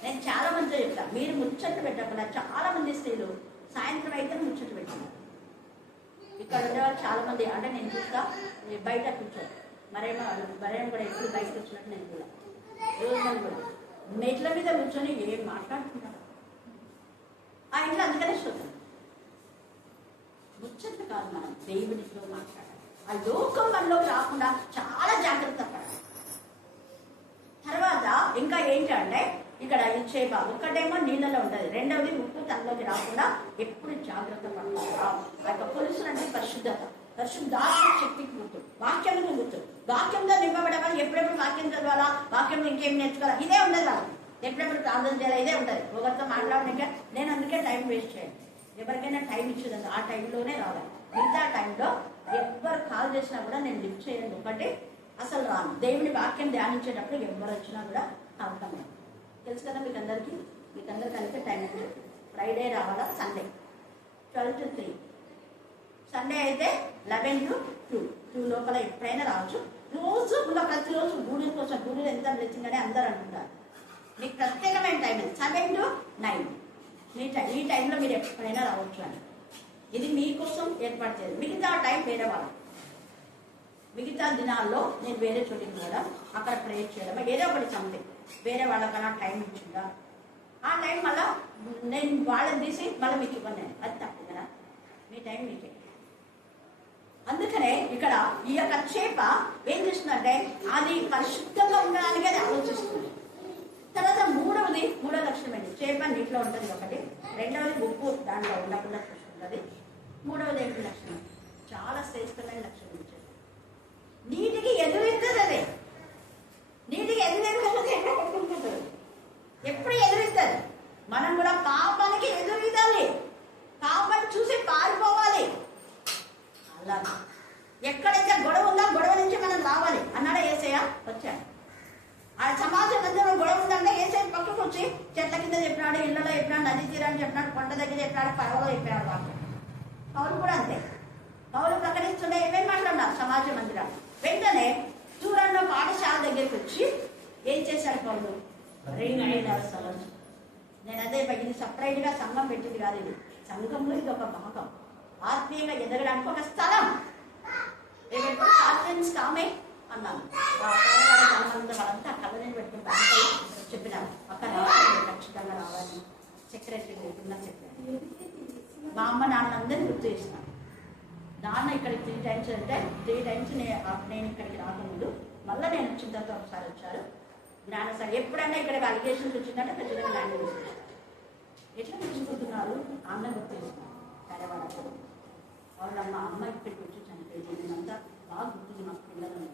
నేను చాలా మందితో చెప్తాను, మీరు ముచ్చట్లు పెట్టకుండా చాలా మంది స్త్రీలు సాయంత్రం అయితే ముచ్చట్లు పెట్టినారు. ఇక్కడ ఉండేవాళ్ళు చాలా మంది అంటే నేను చూస్తా బయట కూర్చోరు, మరేమో కూడా ఎప్పుడు బయటకు వచ్చినట్టు నేను కూడా రోజు మంది కూడా మెట్ల మీద కూర్చొని ఏం మాట్లాడుకుంటారు ఆ ఇంట్లో. అందుకనే చూద్దాం ముచ్చట్లు కాదు, మనం దేవుడితో మాట్లాడాలి. ఆ లోకం మనలోకి రాకుండా చాలా జాగ్రత్త పడాలి. తర్వాత ఇంకా ఏంటంటే ఇక్కడ చేప ఒకటేమో నీళ్ళలో ఉంటుంది, రెండవది ఉప్పు తనలోకి రాకుండా ఎప్పుడు జాగ్రత్త పడాలి. ఆ యొక్క పులుసు అంటే పరిశుద్ధత, పరిశుద్ధాత్మ శక్తికి గుర్తు, వాక్యంలో గుర్తు. వాక్యంలో నింపబడమని ఎప్పుడెప్పుడు వాక్యం చదవాలా, వాక్యం ఇంకేం నేర్చుకోవాలా ఇదే ఉండదు వాళ్ళకి. ఎప్పుడెప్పుడు ప్రార్థన చేయాలా ఇదే ఉంటుంది. ఒకరితో మాట్లాడడానికి నేను అందుకే టైం వేస్ట్ చేయండి. ఎవరికైనా టైం ఇచ్చేదండి ఆ టైంలోనే రావాలి. మిగతా టైంలో ఎవరు కాల్ చేసినా కూడా నేను లిఫ్ట్ చేయండి. ఒకటి అసలు రాను. దేవుని వాక్యం ధ్యానించేటప్పుడు ఎవరు వచ్చినా కూడా అర్థం లేదు. తెలుసు కదా మీకు అందరికీ అయితే టైం ఫ్రైడే రావాలా, సండే 12 to 3, సండే అయితే 11 to 2 లోపల ఎప్పుడైనా రావచ్చు. రోజు ఇంకా ప్రతిరోజు గూడూరు కోసం గూడూరు ఎంత బ్లెస్సింగ్ అని అందరూ అంటుంటారు. మీకు ప్రత్యేకమైన టైం 7 to 9 ఈ టైంలో మీరు ఎప్పుడైనా రావచ్చు అని. ఇది మీకోసం ఏర్పాటు చేయాలి. మిగతా టైం వేరే వాళ్ళు, మిగతా దినాల్లో నేను వేరే చోటికి పోవడం, అక్కడ ప్రేయర్ చేయడం, ఏదో ఒకటి సంథింగ్ వేరే వాళ్ళకన్నా టైం ఇచ్చిందా ఆ టైం మళ్ళీ నేను వాళ్ళని తీసి మళ్ళీ మీకు ఇవ్వను. నేను అది తప్పు కదా, మీ టైం మీకే. అందుకనే ఇక్కడ ఈ యొక్క చేప ఏం చేస్తుందంటే అది పరిశుద్ధంగా ఉండడానికి అది ఆలోచిస్తుంది. తర్వాత మూడో లక్షణం ఏంటి? చేప నీటిలో ఉంటుంది ఒకటి, రెండవది ఉప్పు దాంట్లో ఉండకుండా చూసుకుంటుంది, మూడవది ఏంటి లక్షణం? చాలా శ్రేష్టమైన లక్షణం ఇచ్చేది. నీటికి ఎదురుతుంది. అదే నీటికి ఎదురెదురుతుంది, ఎప్పుడు ఎదురుతుంది. మనం కూడా పాపానికి ఎదురుదాలి, పాపాన్ని చూసి పారిపోవాలి. అలా ఎక్కడైతే గొడవ ఉందో గొడవ నుంచి మనం రావాలి అన్నాడా యేసయ్య? వచ్చాడు. ఆ సమాజం మధ్యలో గొడవ ఉందంటే యేసయ్య పక్కకు వచ్చి చెట్ల కింద చెప్పినాడు, ఇళ్లలో చెప్పినాడు, నది తీరాన్ని చెప్పినాడు, కొండ దగ్గర చెప్పినాడు, పడవలో చెప్పినాడు. వాక్యం పౌలు కూడా అంతే. పౌలు ప్రకటిస్తుంటే ఏమేమి మాట్లాడినారు సమాజ మందిరాలు. వెంటనే దూరంలో పాఠశాల దగ్గరికి వచ్చి ఏం చేశాడు పౌలు? నేను అదే ఇది సపరేట్ గా సంఘం పెట్టింది కాదు, ఇది సంఘంలో ఇది ఒక భాగం. ఆత్మీయంగా ఎదగడానికి ఒక స్థలం. కామే అన్నాను. వాళ్ళంతా కళ్ళని పెట్టుకుని చెప్పినారు అక్కడ ఖచ్చితంగా రావాలి. సెక్రటరీ లేకుండా చెప్పాను. మా అమ్మ నాన్నందరినీ గుర్తు చేసినాను. నాన్న ఇక్కడికి 3 times అంటే 3 times నేను ఇక్కడికి రాకముందు మళ్ళీ నేను వచ్చిన తర్వాత ఒకసారి వచ్చారు. జ్ఞానసారి ఎప్పుడైనా ఇక్కడికి అలిగేషన్స్ వచ్చిందంటే ఖచ్చితంగా ల్యాండ్ తీసుకుంటారు. ఎట్లా తీసుకుంటున్నారు అన్న గుర్తు చేస్తున్నారు. సరే వాళ్ళప్పుడు వాళ్ళమ్మ అమ్మ ఇక్కడికి వచ్చి చనిపోయింది. నేనంతా బాగా గుర్తుంది మా పిల్లలు.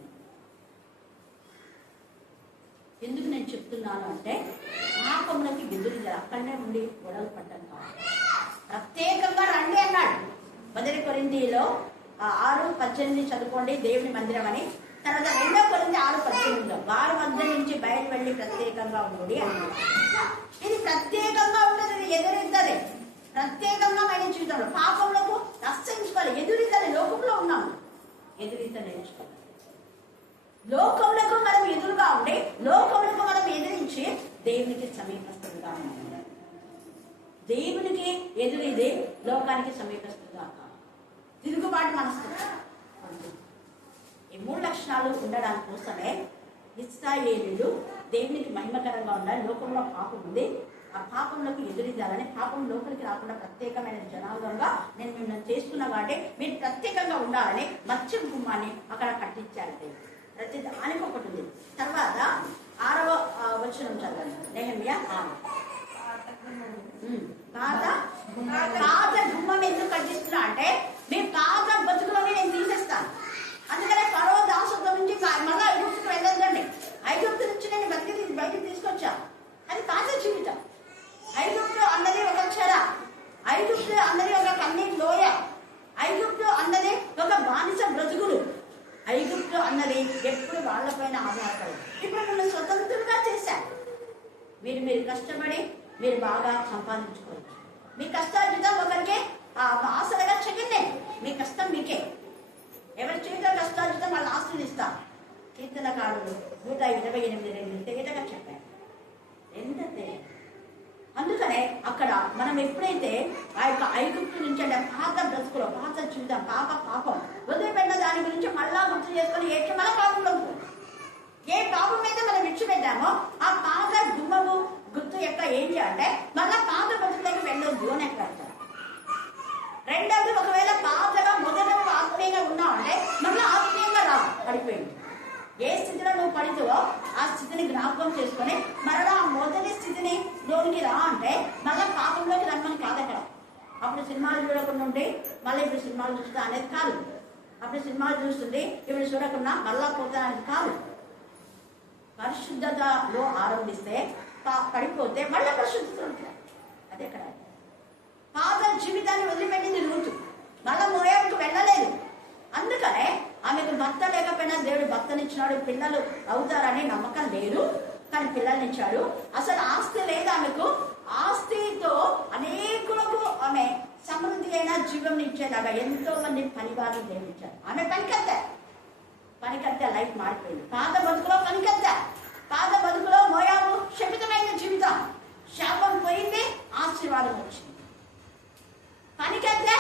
ఎందుకు నేను చెప్తున్నాను అంటే పాపములకి బెదిరించారు. అక్కడనే ఉండి గొడవలు పడ్డాను కాదు. ప్రత్యేకంగా రండి అన్నాడు. 1 కొరింథీలో 6:18 చదువుకోండి, దేవుని మందిరం అని. తర్వాత 2 కొరింథీ 6:18 వారి మధ్య నుంచి బయట వెళ్ళి ప్రత్యేకంగా ఉండి అన్నాడు. ఇది ప్రత్యేకంగా ఉండదు, ఇది ఎదురిద్దది. ప్రత్యేకంగా మన జీవితంలో పాపంలోకి అస్సహించుకోవాలి. ఎదురిద్దది. లోకంలో ఉన్నాము, ఎదురిద్ద నేర్చుకోవాలి. లోకములకు మనం ఎదురుగా ఉండి లోకములకు మనం ఎదిరించి దేవునికి సమీపస్తులుగా ఉండాలి. దేవునికి ఎదురిదే లోకానికి సమీపస్తులుగా కాదు. తిరుగుబాటు మనసు. ఈ 3 లక్షణాలు ఉండడానికి కోసమే ఇశ్రాయేలీయులు దేవునికి మహిమకరంగా ఉండాలి. లోకంలో పాపం ఉంది, ఆ పాపంలోకి ఎదురిద్దాలని, పాపం లోపలికి రాకుండా ప్రత్యేకమైన జనాంగంగా నేను మిమ్మల్ని చేసుకున్నా కాబట్టి మీరు ప్రత్యేకంగా ఉండాలని మత్స్య గుమ్మాన్ని అక్కడ కట్టించారు. ప్రతి దానికి ఒకటి ఉంది. తర్వాత 6వ వచనం చదవండి. నెహెమ్యా 6. పాత గుమ్మం ఎందుకు కట్టిస్తున్నా అంటే మీ పాత బతుకులోనే నేను తీసేస్తాను. అందుకనే ఫరో దాసత్వం నుంచి మళ్ళీ ఐగుప్తుకు వెళ్ళొద్దండి. ఐగుప్తు నుంచి నేను బయటకు తీసుకొచ్చా. అది పాత జీవితం. ఐగుప్తు అన్నది ఒక చెర, ఐగుప్తు అన్నది ఒక కన్నీటి లోయ, ఐగుప్తు అన్నది ఒక బానిస బ్రతుకులు, ఐగుప్తు అన్నది ఎప్పుడు వాళ్ళపైన ఆధారపడి. ఇప్పుడు నన్ను స్వతంత్రంగా చేశారు. మీరు కష్టపడి మీరు బాగా సంపాదించుకోవచ్చు. మీ కష్టార్జితం ఒకరికి ఆశలుగా చెయ్యలేదు. మీ కష్టం మీకే. ఎవరి చేతిలో కష్టాలు వాళ్ళ ఆస్తులు ఇస్తాం. కీర్తనకారుడు 128:2 తేటగా చెప్పారు. ఎంత తేట! అందుకనే అక్కడ మనం ఎప్పుడైతే ఆ యొక్క ఐగుప్తు నుంచి అంటే పాత బ్రతుకులో పాత జీవితం పాపం వదిలిపెట్టిన దాని గురించి మళ్ళా గుర్తు చేసుకొని ఏడ్చి మళ్ళా పాపంలో ఏ పాపం మీద మనం విడిచిపెట్టామో ఆ పాత గుమ్మము గుర్తు యొక్క ఏం చేయాలంటే మళ్ళా పాత బ్రతుకులోకి వెళ్ళొద్దు అని ఎక్కడ. రెండవది, ఒకవేళ పాతగా మొదట ఆత్మీయంగా ఉన్నావంటే మళ్ళీ ఆత్మీయంగా రా. పడిపోయింది ఏ స్థితిలో నువ్వు పడితేవో ఆ స్థితిని జ్ఞాపకం చేసుకొని మరలా ఆ మొదటి స్థితిని లోనికి రా అంటే మళ్ళీ పాపంలోకి రమ్మని కాదు అక్కడ. అప్పుడు సినిమాలు చూడకుండా ఉంటే మళ్ళీ ఇప్పుడు సినిమాలు చూస్తా అనేది కాదు. అప్పుడు సినిమాలు చూస్తుంటే ఇప్పుడు చూడకుండా మళ్ళా పోతా అనేది కాదు. పరిశుద్ధతలో ఆరంభిస్తే పడిపోతే మళ్ళీ పరిశుద్ధత ఉంటుంది. అదే అక్కడ పాత జీవితాన్ని వదిలిపెట్టింది రూతు. మళ్ళా మోయాబుకు వెళ్ళలేదు. అందుకనే ఆమెకు భర్త లేకపోయినా దేవుడు భర్తనిచ్చినాడు, పిల్లలు అవుతారని నమ్మకం లేదు, కానీ పిల్లల్నిచ్చాడు. అసలు ఆస్తి లేదు ఆమెకు. ఆస్తితో అనేకులకు ఆమె సమృద్ధి అయిన జీవం ఇచ్చేలాగా ఎంతో మంది పనివారు దేవుడిచ్చారు. ఆమె పనికత్తే లైఫ్ మారిపోయింది. పాత బతుకులో పనికత్తే. పాత బతుకులో మోయాబు శపితమైన జీవితం. శాపం పోయింది, ఆశీర్వాదం వచ్చింది. పనికత్తే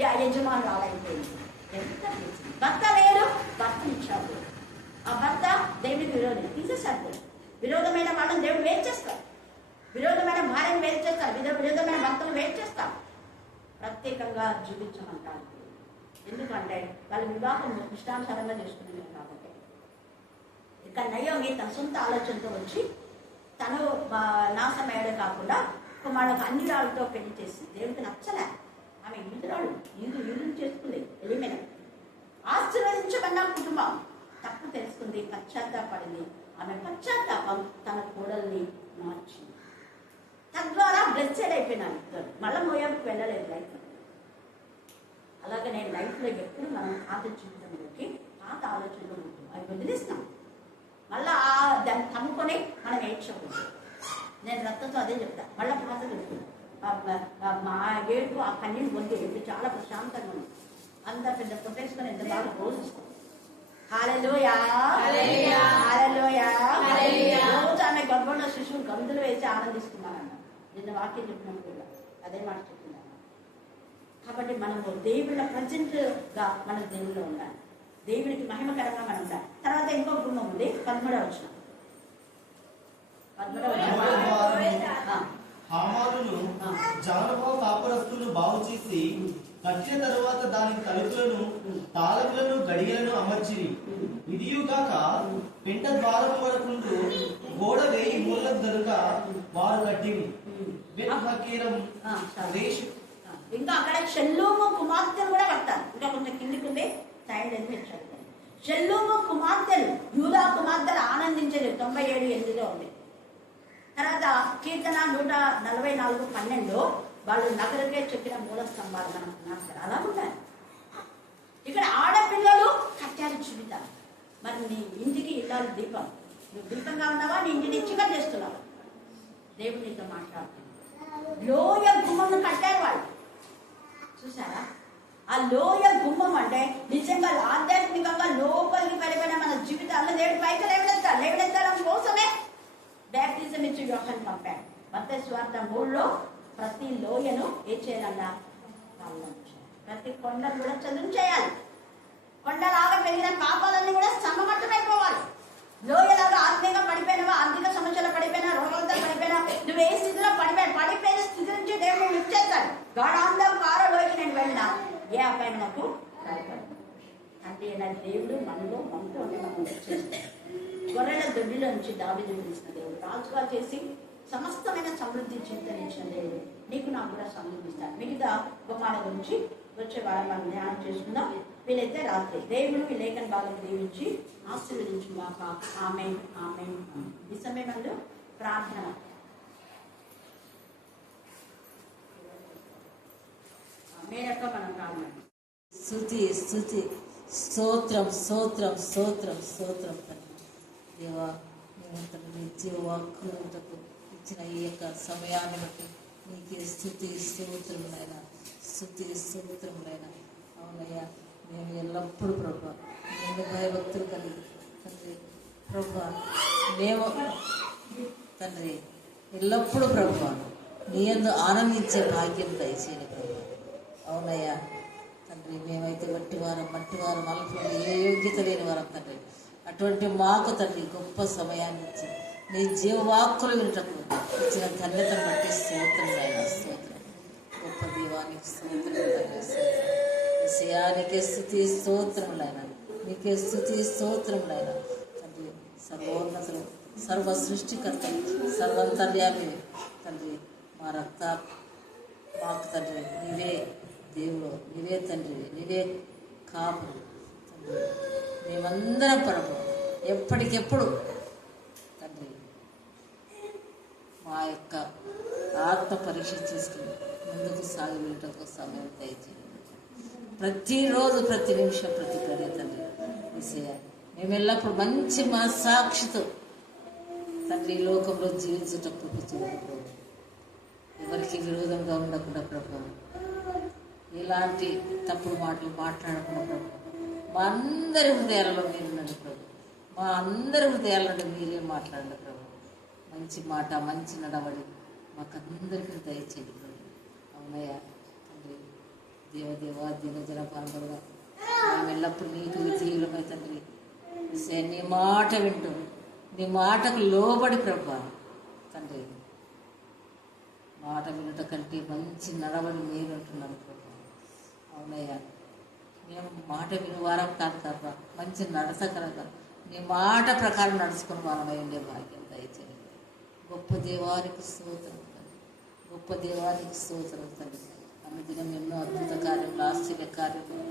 యజమానులు ఆలైపోయింది. ఎంత భర్త లేడు, భర్తనిచ్చాడు. ఆ భర్త దేవుడికి విరోధం తీసేసాడు. విరోధమైన వాళ్ళని దేవుడు వేరు చేస్తాడు. విరోధమైన భార్యను వేరు చేస్తారు. విరోధమైన భర్తను వేరు చేస్తారు. ప్రత్యేకంగా జీవించమంటారు. ఎందుకంటే వాళ్ళ వివాహం ఇష్టానుసారంగా చేసుకునేది కాబట్టి. ఇక్కడ నయోమి తన సొంత ఆలోచనతో వచ్చి తను నాశమయ్యాడే కాకుండా కుమారుడు అన్యురాలతో పెళ్లి చేసి దేవుడికి నచ్చలే. ఆమె యూదురాడు, యూదుని చేసుకుంది. ఎలిమెన ఆశీర్వదించబడిన కుటుంబం తప్పు తెలుసుకుంది, పశ్చాత్తాపడింది. ఆమె పశ్చాత్తాపం తన కోడల్ని మార్చింది. తద్వారా బ్లెస్సెడ్ అయిపోయినాను ఇద్దరు. మళ్ళీ మోయాబుకి వెళ్ళలేదు లైఫ్. అలాగే నేను లైఫ్లో ఎప్పుడు మనం పాత జీవితంలోకి పాత ఆలోచనలు ఉంటుంది అవి వదిలేస్తాం. మళ్ళీ దాన్ని తమ్ముకొని మనం ఏడ్చకూడదు. నేను రక్తంతో అదే చెప్తా. మళ్ళీ పాత చెప్తున్నాను. మా ఏడుపు ఆ కన్నీళ్ళు వద్దు. ఇప్పుడు చాలా ప్రశాంతంగా ఉంది. అంత పెద్ద ప్రొటెక్షన్ ఎంత బాగా పోషిస్తాం. హల్లెలూయా, హల్లెలూయా. రోజు ఆమె గర్భంలో శిశువు గంతులు వేసి ఆనందిస్తున్నారన్న నిన్న వాక్యం చెప్పినప్పుడు అదే మాట చెప్తున్నాను. కాబట్టి మనము దేవుళ్ళ ప్రజెంట్గా మన దేవుల్లో ఉండాలి. దేవుడికి మహిమకరంగా మనం ఉండాలి. తర్వాత ఇంకో గుమ్మం ఉంది. 13వ వచనం. హామారును జానపా కాపురస్తులు బాగు చేసి కట్టిన తరువాత దానికి తలుపులను తాళములను గడియలను అమర్చిరి. ఇదియుగాక పెంట ద్వారం వరకుండు గోడ 1000 మూలకు దొరక వారు కట్టిరి. ఇంకా అక్కడ షల్లూము కుమార్తెలు కూడా కట్టారు. ఇంకా కొంచెం కిందికి ఉండే సైడ్ ఇచ్చారు. షల్లూము కుమార్తెలు, యూదా కుమార్తెలు ఆనందించలేదు. 97:8 ఉంది. తర్వాత కీర్తన 144:12 వాళ్ళు నగరకే చెప్పిన మూల స్తంభాలు మనకు అలా ఉంటాయి. ఇక్కడ ఆడపిల్లలు కట్టారు జీవితాలు. మరి నీ ఇంటికి ఇల్లాలు దీపం. నువ్వు దీపంగా ఉన్నావా? నీ ఇంటిని చికెన్ చేస్తున్నావా? దేవుడు నీతో మాట్లాడుతున్నాడు. లోయ గుమ్మను కట్టారు వాళ్ళు. చూసారా? ఆ లోయ గుమ్మం అంటే నిజంగా ఆధ్యాత్మికంగా లోపలికి వెళ్ళిపోయిన మన జీవితాల్లో దేవుడు పైకి లేవనెత్తాల కోసమే బ్యాప్టిజం ఇచ్చి యోహాను పంపాడు. మత్తయి సువార్త 3లో ప్రతి లోయను ఏ చేయాలన్నా ప్రతి కొండను కూడా చదువు చేయాలి. కొండలాగా పెరిగిన పాపాలన్నీ కూడా సమమట్టమైపోవాలి. లోయలాగా ఆత్మీయంగా పడిపోయినవా, ఆర్థిక సమస్యలు పడిపోయినా, రోగాలతో పడిపోయినా, నువ్వు ఏ స్థితిలో పడిపోయిన స్థితి నుంచి దేవుడు నిలిచేస్తాడు. గాఢాంధం కారలోకి నేను వెళ్ళినా ఏ అపాయం నాకు అంటే దేవుడు మనలో చేస్తాడు. గొర్రెల దొడ్డిలో నుంచి దావీదు పిలిచిన దేవుడు, రాజుగా చేసి సమస్తమైన సమృద్ధి చింతనిచ్చిన దేవుడు నీకు నాకు కూడా సమృద్ధిస్తాడు. మిగతా గొప్పల గురించి వచ్చే వారం మనం ధ్యానం చేసుకుందాం. వీలైతే రాత్రి దేవుడు ఈ లేఖన భాగం దీవించి ఆశీర్వదించుగాక. ఆమేన్, ఆమేన్. ఈ సమయంలో ప్రార్థన. మేరక మనం ప్రార్థన. స్తుతి స్తుతి స్తోత్రం స్తోత్రం స్తోత్రం స్తోత్రం దేవా, మేమంతకు నీ జీవవాక్కులకు ఇచ్చిన ఈ యొక్క సమయాన్ని బట్టి నీకే స్తుతి స్తోత్రం నాయన. స్తుతి స్తోత్రములైన అవునయ్యా మేము ఎల్లప్పుడూ ప్రభా నిన్ను భయభక్తులు కలిగి తండ్రి ప్రభా మేము తండ్రి ఎల్లప్పుడూ ప్రభా నీ యందు ఆనందించే భాగ్యం దయచేయండి ప్రభా. అవునయ్యా తండ్రి మేమైతే మట్టివారం అల్పులు ఏ యోగ్యత లేని వారం తండ్రి. అటువంటి మాకు తండ్రి గొప్ప సమయాన్ని ఇచ్చి నీ జీవవాక్కులు వినటకు ఇచ్చిన ధన్యతను బట్టి స్తోత్రం నాయన స్తోత్రం. గొప్ప దీవానికి స్తోత్రములైనా స్తుతి స్తోత్రములైన నీకే స్తుతి స్తోత్రములైన తండ్రి. సర్వోన్నతులు సర్వ సృష్టికర్త సర్వంతర్యామి తండ్రి. మా మాకు తండ్రి నీవే దేవుడు, నీవే తండ్రి, నీవే కాపు తండ్రి. మేమందరం ప్రభు ఎప్పటికెప్పుడు తండ్రి మా యొక్క ఆత్మ పరీక్ష చేసుకుని ముందుకు సాగి వెళ్ళటకు సమయం దయచేయండి. ప్రతిరోజు ప్రతి నిమిషం ప్రతి గడియ తండ్రి విషయ మేము ఎల్లప్పుడు మంచి మనస్సాక్షితో తండ్రి ఈ లోకంలో జీవించేటప్పుడు చూడకు ఎవరికి విరోధంగా ఉండకుండా ప్రభు, ఎలాంటి తప్పుడు మాటలు మాట్లాడకుండా ప్రభు, మా అందరి హృదయాలలో మీరున్నాడు ప్రభు. మా అందరి హృదయాలలో మీరే మాట్లాడండి ప్రభు. మంచి మాట మంచి నడవడి మాకందరికీ దయచేయండి ప్రభు. అవునయ్యా తండ్రి. దేవదేవా దినజన పాల్గొనగా మేము ఎల్లప్పుడు నీకు విధేయులమై తండ్రి నీ మాట వింటూ నీ మాటకు లోబడి ప్రభు తండ్రి మాట వినట కంటే మంచి నడవడి మీరు అంటున్నాను ప్రభు. అవునయ్యా మేము మాట విని వారం కాదు కదా మంచి నడత కనుక నీ మాట ప్రకారం నడుచుకుని వారమై ఉండే భాగ్యం దయచేయండి. గొప్ప దేవానికి స్తోత్రం తండ్రి. గొప్ప దేవానికి స్తోత్రం తండ్రి. అన్ని దినం ఎన్నో అద్భుత కార్యములు ఆశ్చర్య కార్యములు